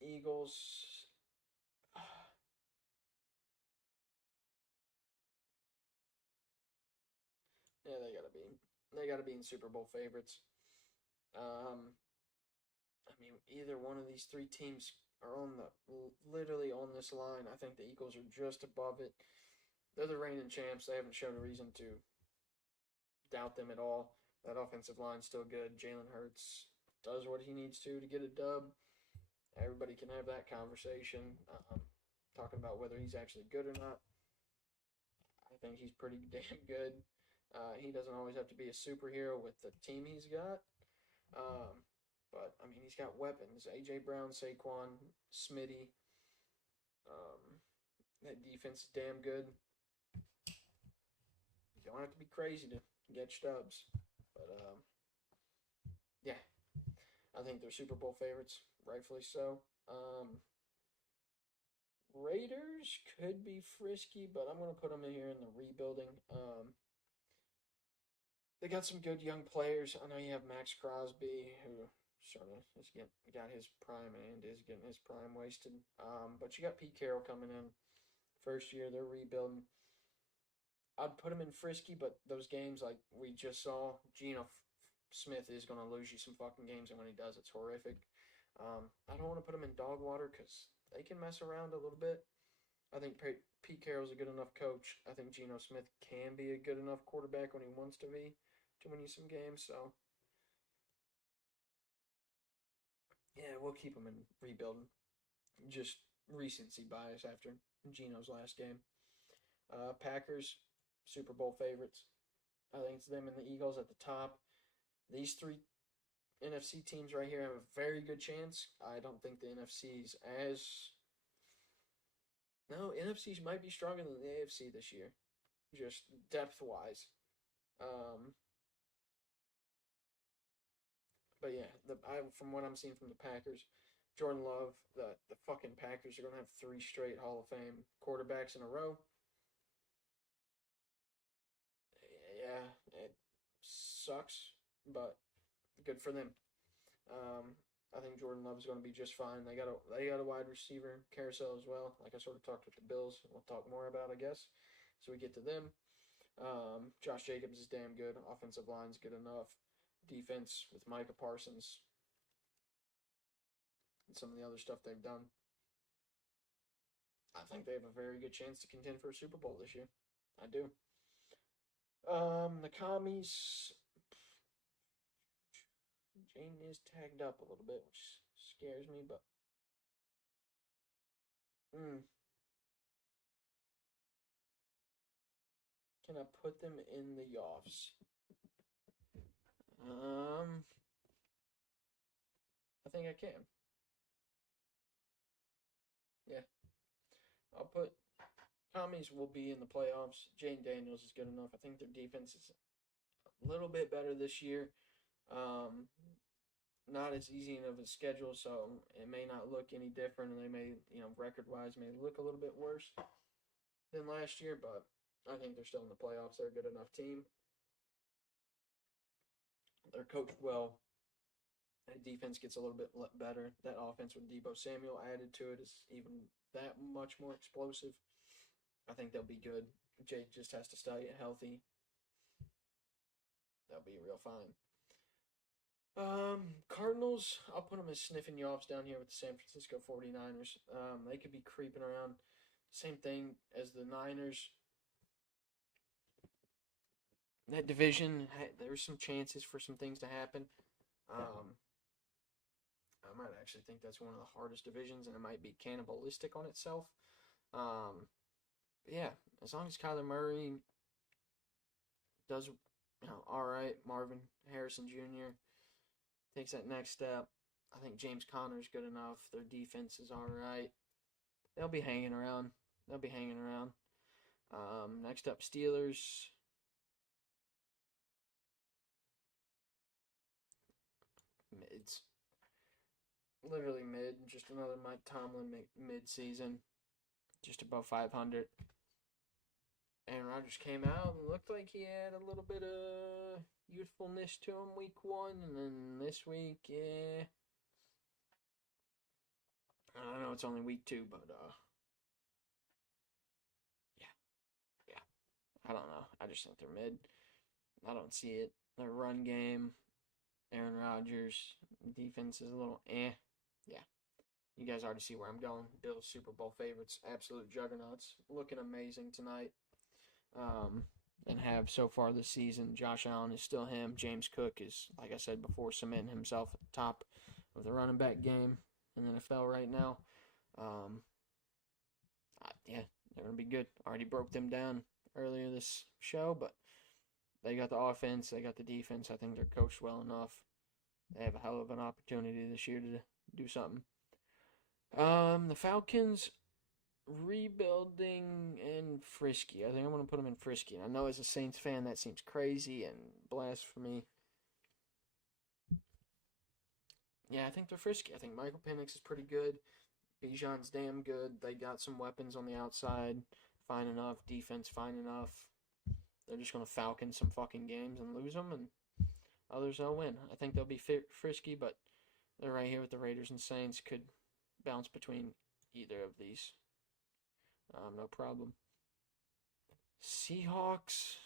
Eagles. Yeah, they gotta be in Super Bowl favorites. I mean, either one of these three teams are literally on this line. I think the Eagles are just above it. They're the reigning champs. They haven't shown a reason to doubt them at all. That offensive line's still good. Jalen Hurts does what he needs to get a dub. Everybody can have that conversation, talking about whether he's actually good or not. I think he's pretty damn good. He doesn't always have to be a superhero with the team he's got. But, I mean, he's got weapons. A.J. Brown, Saquon, Smitty. That defense is damn good. You don't have to be crazy to get stubs. But, yeah. I think they're Super Bowl favorites, rightfully so. Raiders could be frisky, but I'm going to put them in here in the rebuilding. They got some good young players. I know you have Max Crosby, who sort of got his prime and is getting his prime wasted. But you got Pete Carroll coming in. First year, they're rebuilding. I'd put him in frisky, but those games like we just saw, Geno Smith is going to lose you some fucking games, and when he does, it's horrific. I don't want to put him in dog water because they can mess around a little bit. I think Pete Carroll's a good enough coach. I think Geno Smith can be a good enough quarterback when he wants to be to win you some games. So, yeah, we'll keep him in rebuilding. Just recency bias after Geno's last game. Packers, Super Bowl favorites. I think it's them and the Eagles at the top. These three NFC teams right here have a very good chance. I don't think the NFC's as. No, NFC's might be stronger than the AFC this year, just depth wise. Um, but yeah, from what I'm seeing from the Packers, Jordan Love, the fucking Packers are gonna have 3 straight Hall of Fame quarterbacks in a row. Yeah, it sucks, but good for them. I think Jordan Love is going to be just fine. They got a wide receiver carousel as well. Like I sort of talked with the Bills, we'll talk more about, I guess. So we get to them. Josh Jacobs is damn good. Offensive line's good enough. Defense with Micah Parsons and some of the other stuff they've done. I think they have a very good chance to contend for a Super Bowl this year. I do. The commies. Jane is tagged up a little bit, which scares me, but. Can I put them in the offs? I think I can. Yeah. I'll put Commies will be in the playoffs. Jane Daniels is good enough. I think their defense is a little bit better this year. Um, Not as easy of a schedule, so it may not look any different, and they may, record wise, may look a little bit worse than last year. But I think they're still in the playoffs. They're a good enough team. They're coached well. That defense gets a little bit better. That offense with Debo Samuel added to it is even that much more explosive. I think they'll be good. Jake just has to stay healthy. They'll be real fine. Cardinals, I'll put them as sniffing you offs down here with the San Francisco 49ers. They could be creeping around. Same thing as the Niners. That division, there's some chances for some things to happen. I might actually think that's one of the hardest divisions, and it might be cannibalistic on itself. Yeah, as long as Kyler Murray does, all right, Marvin Harrison Jr. takes that next step. I think James Conner's good enough. Their defense is all right. They'll be hanging around. Next up, Steelers. Mids. Literally mid. Just another Mike Tomlin mid-season. Just above 500. Aaron Rodgers came out and looked like he had a little bit of youthfulness to him week 1. And then this week, yeah. I don't know, it's only week 2, but yeah. I don't know. I just think they're mid. I don't see it. Their run game, Aaron Rodgers, defense is a little eh. Yeah. You guys already see where I'm going. Bills Super Bowl favorites, absolute juggernauts, looking amazing tonight. And have so far this season. Josh Allen is still him. James Cook is, like I said before, cementing himself at the top of the running back game in the NFL right now. Yeah, they're going to be good. Already broke them down earlier this show, but they got the offense, they got the defense. I think they're coached well enough. They have a hell of an opportunity this year to do something. The Falcons, rebuilding and frisky. I think I'm going to put them in frisky. And I know as a Saints fan that seems crazy and blasphemy. Yeah, I think they're frisky. I think Michael Penix is pretty good. Bijan's damn good. They got some weapons on the outside. Fine enough. Defense fine enough. They're just going to Falcon some fucking games and lose them, and others they'll win. I think they'll be frisky, but they're right here with the Raiders and Saints. Could bounce between either of these. No problem. Seahawks.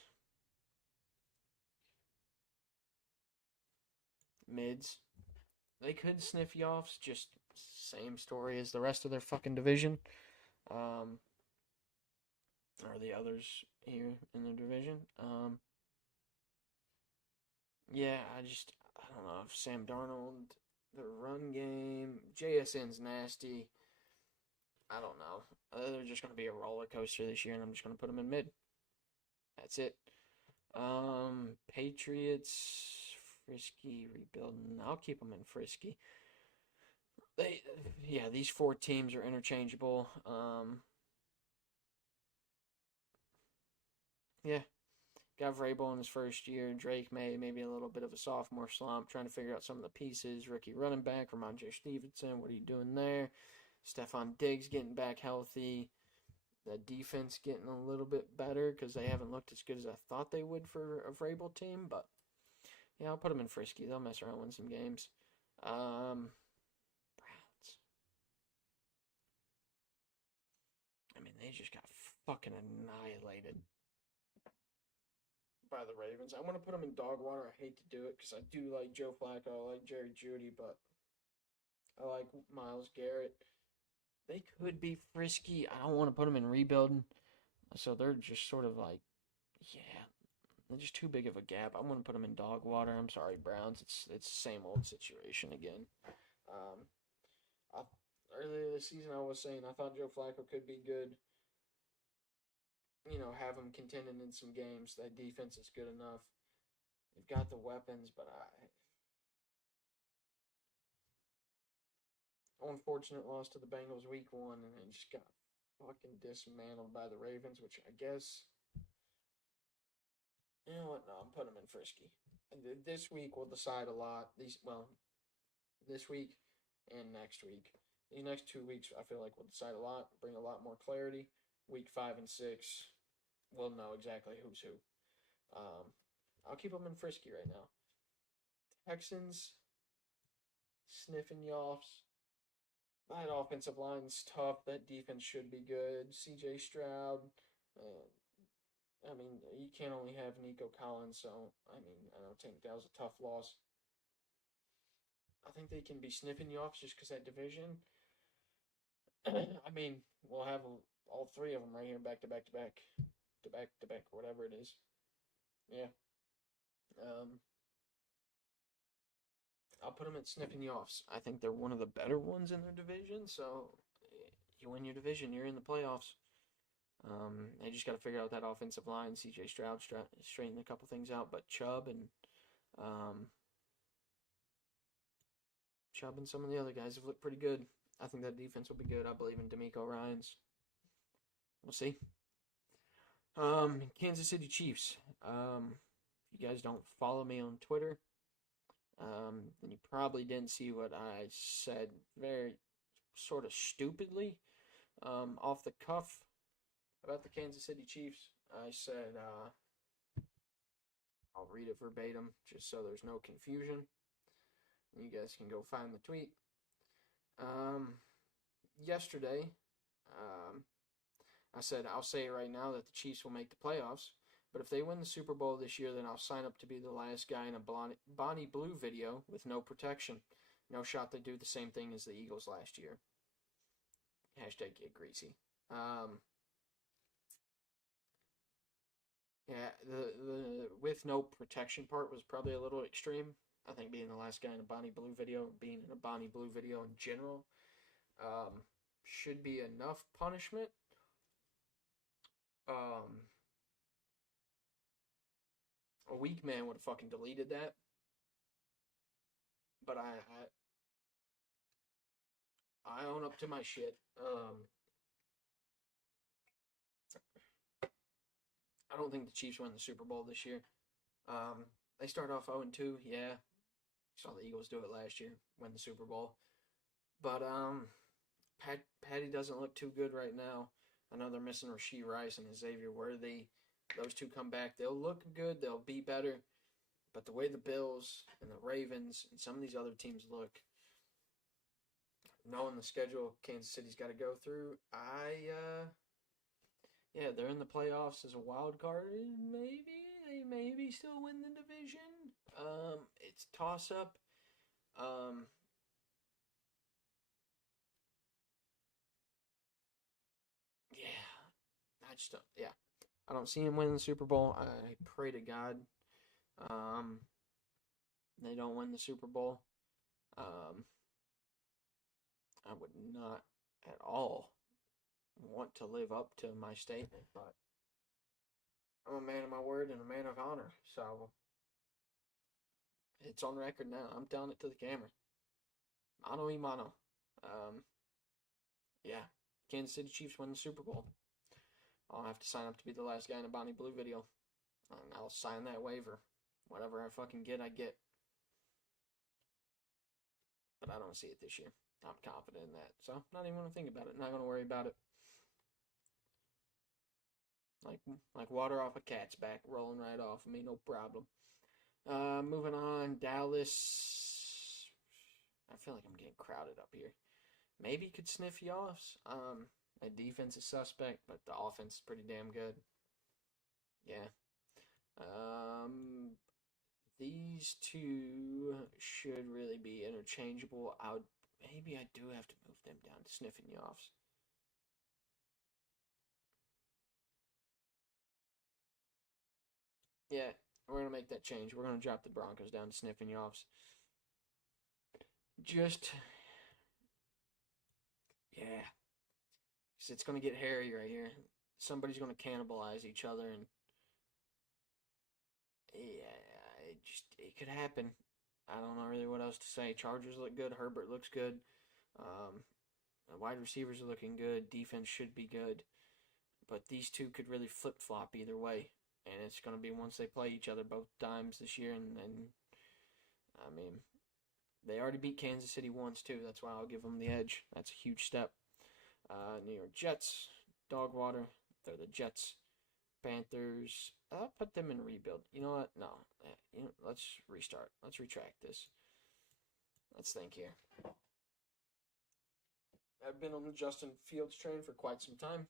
Mids. They could sniff you offs, just same story as the rest of their fucking division. Or the others here in the division. Yeah, I don't know if Sam Darnold, the run game, JSN's nasty. I don't know. They're just going to be a roller coaster this year, and I'm just going to put them in mid. That's it. Patriots, frisky, rebuilding. I'll keep them in frisky. These 4 teams are interchangeable. Yeah. Got Vrabel in his first year. Drake maybe a little bit of a sophomore slump, trying to figure out some of the pieces. Rookie running back, Ramondre Stevenson, what are you doing there? Stephon Diggs getting back healthy. The defense getting a little bit better because they haven't looked as good as I thought they would for a Vrabel team. But, yeah, I'll put them in frisky. They'll mess around, win some games. Browns. I mean, they just got fucking annihilated by the Ravens. I want to put them in dog water. I hate to do it because I do like Joe Flacco. I like Jerry Jeudy, but I like Myles Garrett. They could be frisky. I don't want to put them in rebuilding. So they're just sort of like, yeah, they're just too big of a gap. I'm going to put them in dog water. I'm sorry, Browns. It's the same old situation again. Earlier this season, I was saying I thought Joe Flacco could be good. Have him contending in some games. That defense is good enough. They've got the weapons, but unfortunate loss to the Bengals week 1, and they just got fucking dismantled by the Ravens, which I guess, you know what? No, I'm putting them in frisky. This week will decide a lot. This week and next week. These next 2 weeks, I feel like will decide a lot, bring a lot more clarity. Week 5 and 6, we'll know exactly who's who. Um, I'll keep them in frisky right now. Texans sniffing you off. That offensive line's tough. That defense should be good. C.J. Stroud. I mean, you can't only have Nico Collins, so I mean, I don't think that was a tough loss. I think they can be sniffing you off just because that division. I mean, we'll have all three of them right here, back to back to back, to back to back, whatever it is. Yeah. Um, I'll put them at sniffing you offs. I think they're one of the better ones in their division. So you win your division, you're in the playoffs. They just got to figure out that offensive line. C.J. Stroud straighten a couple things out, but um, Chubb and some of the other guys have looked pretty good. I think that defense will be good. I believe in D'Amico Ryans. We'll see. Kansas City Chiefs. If you guys don't follow me on Twitter, then you probably didn't see what I said very sort of stupidly, off the cuff about the Kansas City Chiefs. I said, I'll read it verbatim just so there's no confusion. You guys can go find the tweet. Yesterday, I said, I'll say it right now that the Chiefs will make the playoffs. But if they win the Super Bowl this year, then I'll sign up to be the last guy in a Bonnie Blue video with no protection. No shot they do the same thing as the Eagles last year. Hashtag get greasy. Yeah, the with no protection part was probably a little extreme. I think being the last guy in a Bonnie Blue video, being in a Bonnie Blue video in general, should be enough punishment. A weak man would have fucking deleted that. But I own up to my shit. I don't think the Chiefs win the Super Bowl this year. They start off 0-2, yeah. Saw the Eagles do it last year, win the Super Bowl. But Patty doesn't look too good right now. I know they're missing Rashee Rice and Xavier Worthy. Those two come back, they'll look good, they'll be better. But the way the Bills and the Ravens and some of these other teams look, knowing the schedule Kansas City's got to go through, yeah, they're in the playoffs as a wild card. Maybe still win the division. It's toss up. Yeah, I don't see him winning the Super Bowl. I pray to God, um, they don't win the Super Bowl. Um, I would not at all want to live up to my statement, but I'm a man of my word and a man of honor. So it's on record now. I'm telling it to the camera. Mano y mano. Um, yeah. Kansas City Chiefs win the Super Bowl. I'll have to sign up to be the last guy in a Bonnie Blue video. And I'll sign that waiver. Whatever I fucking get, I get. But I don't see it this year. I'm confident in that. So, not even going to think about it. Not going to worry about it. Like water off a cat's back, rolling right off of me, no problem. Moving on, Dallas. I feel like I'm getting crowded up here. Maybe could sniff you off. A defense is suspect, but the offense is pretty damn good. Yeah. These two should really be interchangeable. Maybe I do have to move them down to sniffing you offs. Yeah, we're gonna make that change. We're gonna drop the Broncos down to sniffing you offs. Just yeah, because it's gonna get hairy right here. Somebody's gonna cannibalize each other, and yeah, it could happen. I don't know really what else to say. Chargers look good. Herbert looks good. Wide receivers are looking good. Defense should be good. But these two could really flip-flop either way. And it's going to be once they play each other both times this year. And I mean, they already beat Kansas City once, too. That's why I'll give them the edge. That's a huge step. New York Jets, dog water. They're the Jets. Panthers, I'll put them in rebuild. You know what? No. Let's restart. Let's retract this. Let's think here. I've been on the Justin Fields train for quite some time.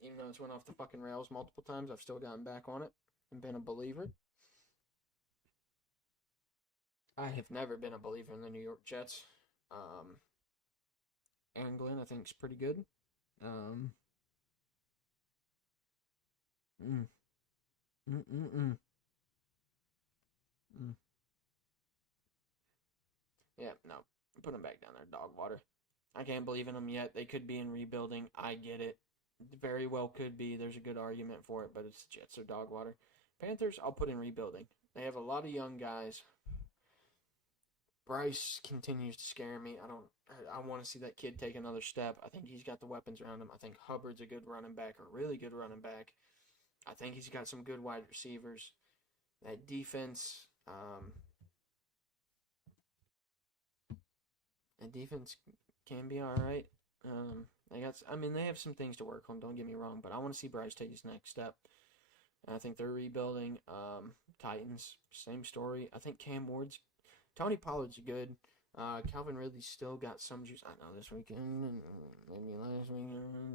Even though it's went off the fucking rails multiple times, I've still gotten back on it and been a believer. I have never been a believer in the New York Jets. Aaron Glenn, I think, is pretty good. Yeah, no. Put them back down there, dog water. I can't believe in them yet. They could be in rebuilding. I get it. Very well could be. There's a good argument for it, but it's the Jets or dog water. Panthers, I'll put in rebuilding. They have a lot of young guys. Bryce continues to scare me. I want to see that kid take another step. I think he's got the weapons around him. I think Hubbard's a good running back, a really good running back. I think he's got some good wide receivers. That defense, can be all right. They have some things to work on. Don't get me wrong, but I want to see Bryce take his next step. And I think they're rebuilding. Titans, same story. I think Tony Pollard's good. Calvin Ridley's still got some juice. I know this weekend, and maybe last week,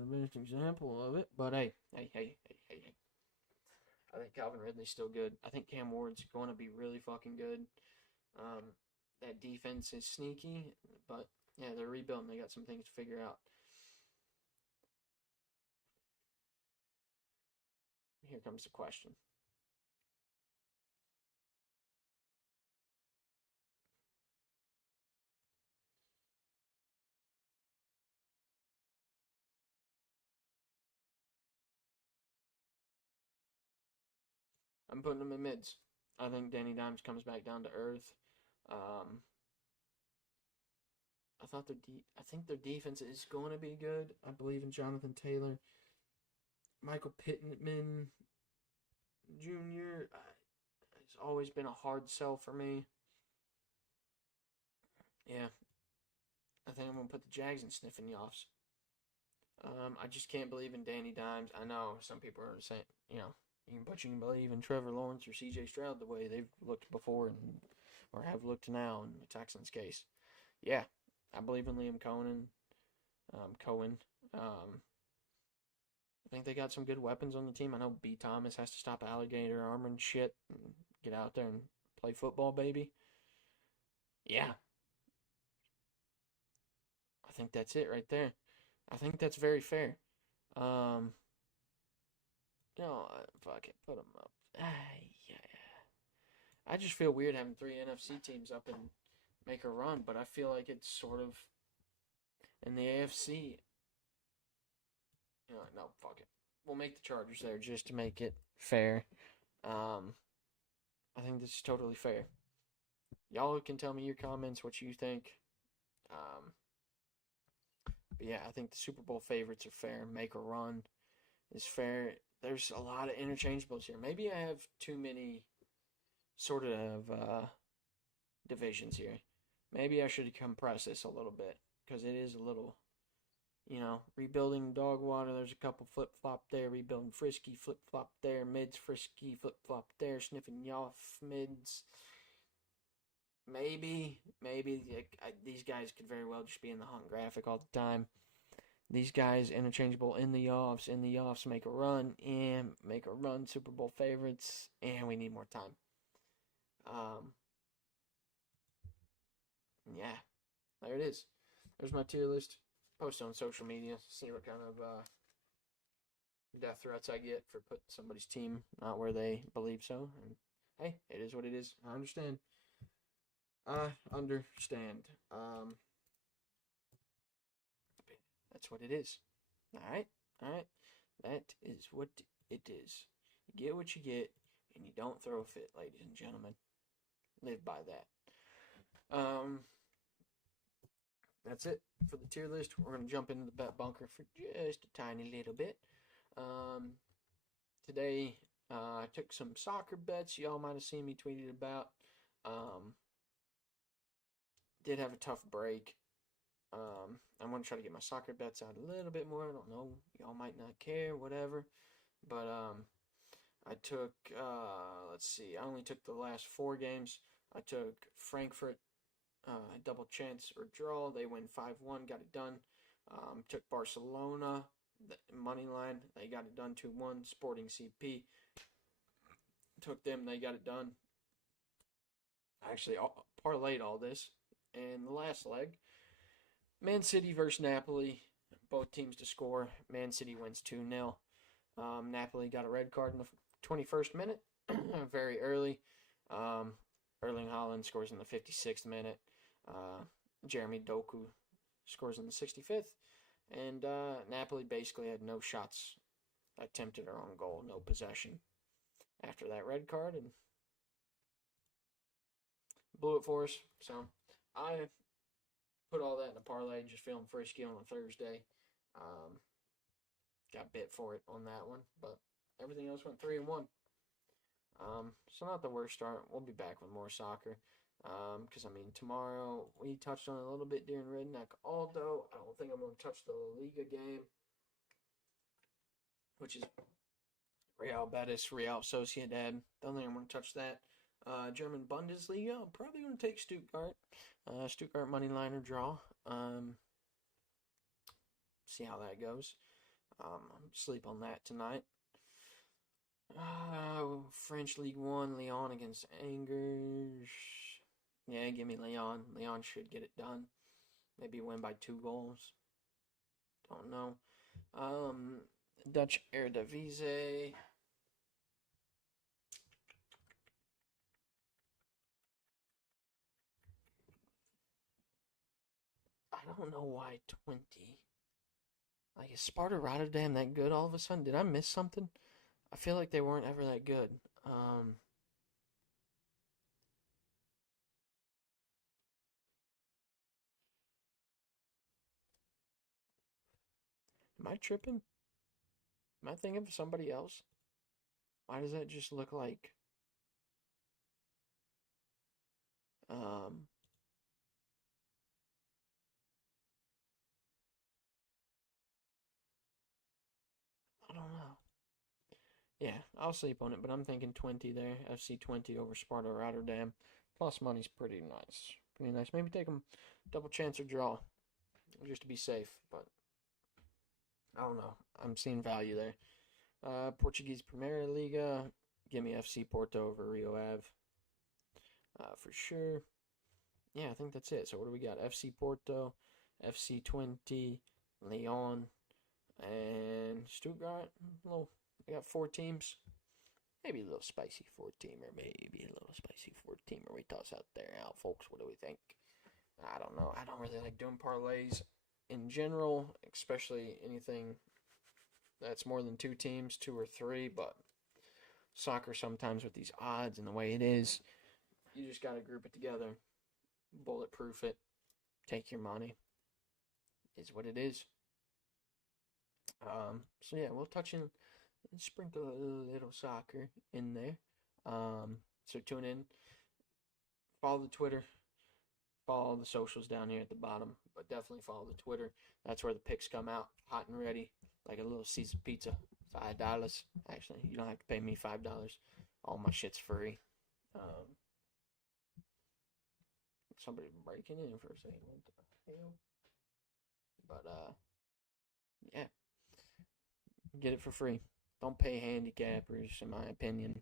the best example of it. But hey. I think Calvin Ridley's still good. I think Cam Ward's going to be really fucking good. That defense is sneaky, but yeah, they're rebuilding. They got some things to figure out. Here comes the question. I'm putting them in mids. I think Danny Dimes comes back down to earth. I think their defense is going to be good. I believe in Jonathan Taylor. Michael Pittman Jr. Has always been a hard sell for me. Yeah. I think I'm going to put the Jags in sniffing the offs. I just can't believe in Danny Dimes. I know some people are saying, you can believe in Trevor Lawrence or CJ Stroud the way they've looked before or have looked now in the Texans' case. Yeah, I believe in Liam Cohen. I think they got some good weapons on the team. I know B. Thomas has to stop alligator armor and shit and get out there and play football, baby. Yeah. I think that's it right there. I think that's very fair. Fuck it, put them up. Yeah. I just feel weird having 3 NFC teams up and make a run, but I feel like it's sort of in the AFC. No, fuck it. We'll make the Chargers there just to make it fair. I think this is totally fair. Y'all can tell me your comments, what you think. But yeah, I think the Super Bowl favorites are fair. Make a run is fair. There's a lot of interchangeables here. Maybe I have too many sort of divisions here. Maybe I should compress this a little bit because it is a little, rebuilding dog water. There's a couple flip-flop there. Rebuilding frisky, flip-flop there. Mids, frisky, flip-flop there. Sniffing off mids. Maybe these guys could very well just be in the hunt graphic all the time. These guys interchangeable in the offs. In the offs, make a run. Super Bowl favorites. And we need more time. Yeah, there it is. There's my tier list. Post on social media. See what kind of death threats I get for putting somebody's team not where they believe so. And hey, it is what it is. I understand. That's what it is. All right. That is what it is. You get what you get, and you don't throw a fit, ladies and gentlemen. Live by that. that's it for the tier list. We're going to jump into the bet bunker for just a tiny little bit. Today, I took some soccer bets. Y'all might have seen me tweeted about. Did have a tough break. I'm going to try to get my soccer bets out a little bit more. I don't know. Y'all might not care, whatever. But I took, let's see, I only took the last 4 games. I took Frankfurt, double chance or draw. They win 5-1, got it done. Took Barcelona, the money line. They got it done 2-1. Sporting CP, took them. They got it done. I actually parlayed all this. And the last leg, Man City versus Napoli. Both teams to score. Man City wins 2-0. Napoli got a red card in the 21st minute, very early. Erling Haaland scores in the 56th minute. Jeremy Doku scores in the 65th. And Napoli basically had no shots attempted or on goal, no possession after that red card, and blew it for us. So I put all that in a parlay, just feeling frisky on a Thursday. Got bit for it on that one, but everything else went 3-1. So not the worst start. We'll be back with more soccer. Because, tomorrow we touched on it a little bit during Redneckaldo. I don't think I'm going to touch the La Liga game, which is Real Betis, Real Sociedad. Don't think I'm going to touch that. German Bundesliga, I'm probably going to take Stuttgart. Stuttgart money line or draw. See how that goes. Sleep on that tonight. French League 1, Lyon against Angers. Yeah, give me Lyon. Lyon should get it done. Maybe win by 2 goals. Don't know. Dutch Eredivisie. I don't know why 20. Like, is Sparta Rotterdam that good all of a sudden? Did I miss something? I feel like they weren't ever that good. Am I tripping? Am I thinking of somebody else? Why does that just look like um I don't know. Yeah, I'll sleep on it, but I'm thinking 20 there. FC 20 over Sparta Rotterdam. Plus money's pretty nice. Pretty nice. Maybe take them double chance or draw just to be safe, but I don't know. I'm seeing value there. Portuguese Primeira Liga. Give me FC Porto over Rio Ave. For sure. Yeah, I think that's it. So what do we got? FC Porto, FC 20, Lyon, and Stuttgart. We got 4 teams. Maybe a little spicy 4-teamer. Maybe a little spicy 4-teamer we toss out there. Now, folks, what do we think? I don't know. I don't really like doing parlays in general, especially anything that's more than 2 teams, 2 or 3, but soccer sometimes with these odds and the way it is, you just got to group it together, bulletproof it, take your money, is what it is. So yeah, we'll touch in, sprinkle a little soccer in there. So tune in, follow the Twitter, follow the socials down here at the bottom, but definitely follow the Twitter. That's where the picks come out, hot and ready, like a little Caesar pizza. $5. Actually, you don't have to pay me $5. All my shit's free. Somebody breaking in for a second. What the hell? But yeah, get it for free. Don't pay handicappers, in my opinion.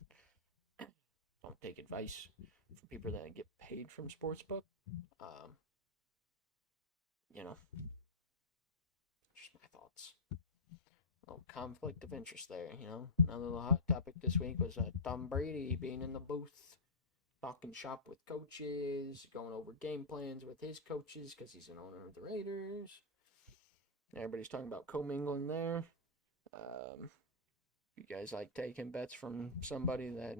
Don't take advice from people that get paid from sportsbook. You know, just my thoughts. Little conflict of interest there. Another little hot topic this week was Tom Brady being in the booth, talking shop with coaches, going over game plans with his coaches because he's an owner of the Raiders. Everybody's talking about commingling there. You guys like taking bets from somebody that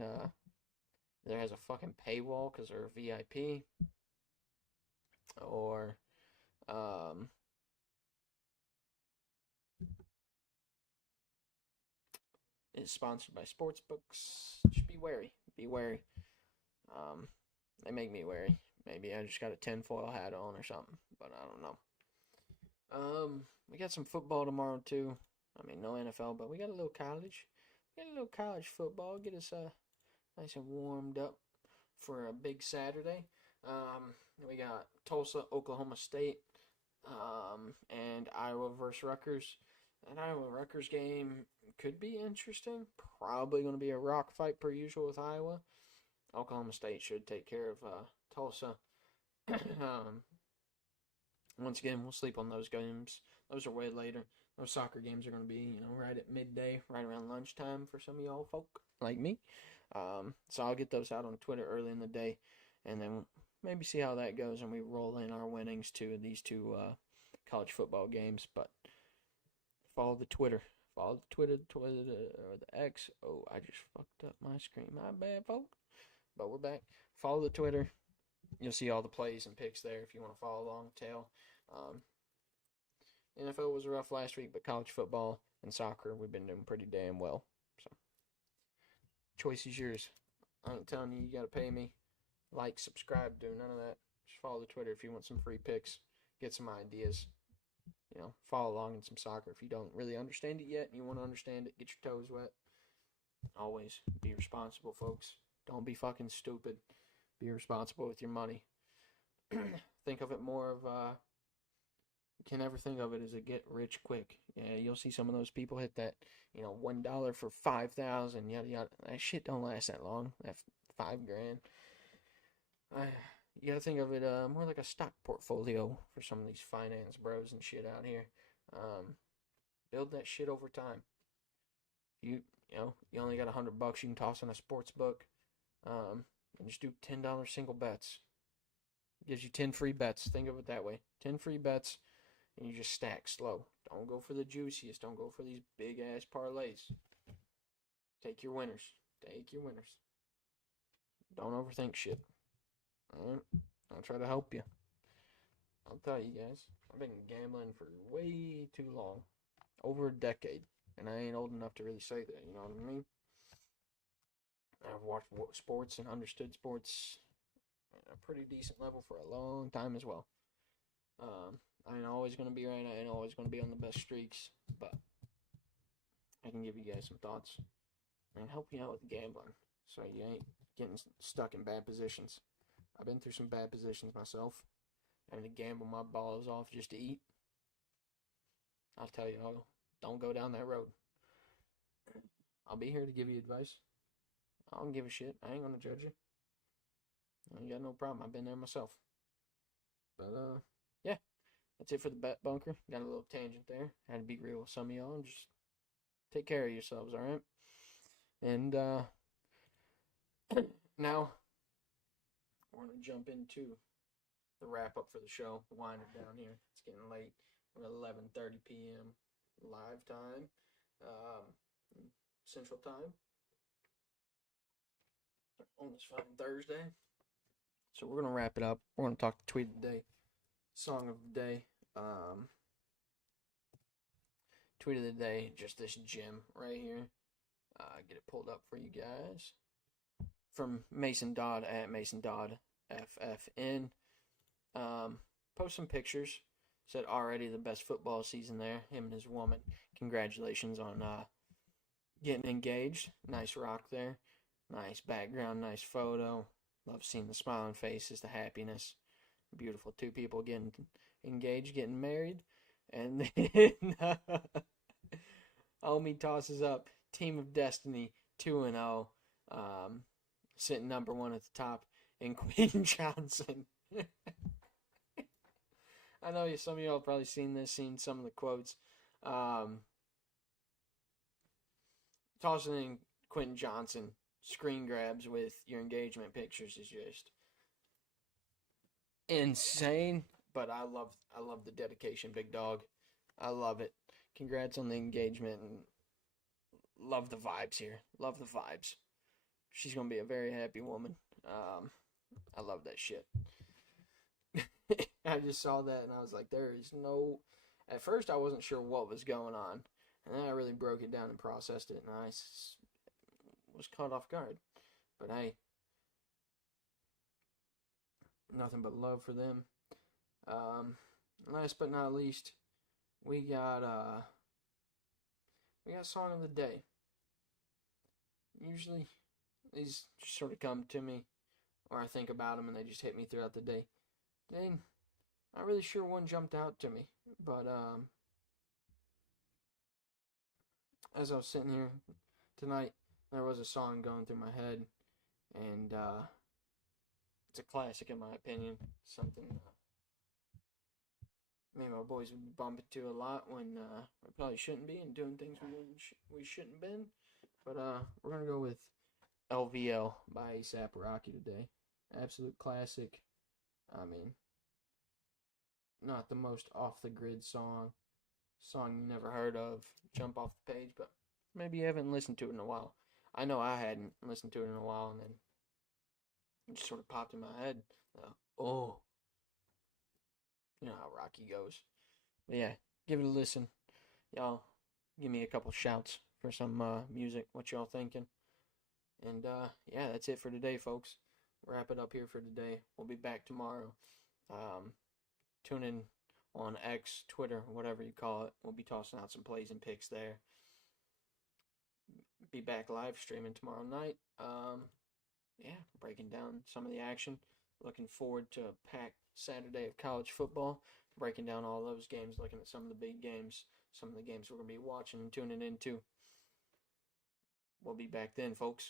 there has a fucking paywall because they're a VIP, or is sponsored by Sportsbooks. Just be wary. Be wary. They make me wary. Maybe I just got a tinfoil hat on or something, but I don't know. We got some football tomorrow too. I mean, no NFL, but we got a little college. We got a little college football. Get us nice and warmed up for a big Saturday. We got Tulsa, Oklahoma State, and Iowa versus Rutgers. That Iowa-Rutgers game could be interesting. Probably going to be a rock fight per usual with Iowa. Oklahoma State should take care of Tulsa. Once again, we'll sleep on those games. Those are way later. Those soccer games are going to be, right at midday, right around lunchtime for some of y'all folk like me. So I'll get those out on Twitter early in the day, and then maybe see how that goes, and we roll in our winnings to these two college football games. But follow the Twitter. Follow the Twitter, or the X. Oh, I just fucked up my screen. My bad, folks. But we're back. Follow the Twitter. You'll see all the plays and picks there if you want to follow along. Tail. NFL was rough last week, but college football and soccer, we've been doing pretty damn well. So, choice is yours. I ain't telling you got to pay me. Like, subscribe, do none of that. Just follow the Twitter if you want some free picks, get some ideas. Follow along in some soccer. If you don't really understand it yet and you want to understand it, get your toes wet. Always be responsible, folks. Don't be fucking stupid. Be responsible with your money. Think of it more of, you can never think of it as a get rich quick. Yeah, you'll see some of those people hit that, $1 for 5,000, yada yada. That shit don't last that long. That $5,000. You gotta think of it more like a stock portfolio for some of these finance bros and shit out here. Build that shit over time. You only got $100 you can toss in a sports book. And just do $10 single bets. Gives you 10 free bets. Think of it that way. 10 free bets, and you just stack slow. Don't go for the juiciest. Don't go for these big ass parlays. Take your winners. Take your winners. Don't overthink shit. Alright? I'll try to help you. I'll tell you guys, I've been gambling for way too long. Over a decade. And I ain't old enough to really say that, you know what I mean? I've watched sports and understood sports at a pretty decent level for a long time as well. I ain't always going to be right. I ain't always going to be on the best streaks. But I can give you guys some thoughts and help you out with gambling so you ain't getting stuck in bad positions. I've been through some bad positions myself. Having to gamble my balls off just to eat. I'll tell you, don't go down that road. I'll be here to give you advice. I don't give a shit. I ain't gonna judge you. I ain't got no problem. I've been there myself. But, yeah. That's it for the bet bunker. Got a little tangent there. Had to be real with some of y'all and just take care of yourselves, alright? And, now, we're gonna jump into the wrap up for the show. Wind it down here. It's getting late. We're at 11:30 p.m. live time, Central Time, on this fine Thursday. So we're gonna wrap it up. We're gonna talk the tweet of the day, song of the day. Tweet of the day, just this gem right here. Get it pulled up for you guys. From Mason Dodd at Mason Dodd FFN. Post some pictures. Said already the best football season there. Him and his woman. Congratulations on getting engaged. Nice rock there. Nice background. Nice photo. Love seeing the smiling faces, the happiness. Beautiful. Two people getting engaged, getting married. And then Omi tosses up Team of Destiny 2-0. Sitting number one at the top. And Quinn Johnson. I know some of y'all have probably seen some of the quotes. Tossing in Quentin Johnson screen grabs with your engagement pictures is just insane. But I love the dedication, big dog. I love it. Congrats on the engagement and love the vibes here. Love the vibes. She's gonna be a very happy woman. I love that shit. I just saw that and I was like, there is no... At first I wasn't sure what was going on. And then I really broke it down and processed it, and I was caught off guard. But hey, nothing but love for them. Last but not least, we got song of the day. Usually, these just sort of come to me, or I think about them, and they just hit me throughout the day. Today, not really sure one jumped out to me, but as I was sitting here tonight, there was a song going through my head, and it's a classic in my opinion. Something me and my boys would be bumping to a lot when we probably shouldn't be, and doing things we shouldn't have been. But we're gonna go with LVL by A$AP Rocky today. Absolute classic. I mean, not the most off the grid song you never heard of, jump off the page, but maybe you haven't listened to it in a while. I know I hadn't listened to it in a while, and then it just sort of popped in my head. Oh, you know how Rocky goes. But yeah, give it a listen. Y'all give me a couple shouts for some music, what y'all thinking. And yeah, that's it for today, folks. Wrap it up here for today. We'll be back tomorrow. Tune in on X, Twitter, whatever you call it. We'll be tossing out some plays and picks there. Be back live streaming tomorrow night. Yeah, breaking down some of the action. Looking forward to a packed Saturday of college football. Breaking down all those games, looking at some of the big games, some of the games we're going to be watching and tuning into. We'll be back then, folks.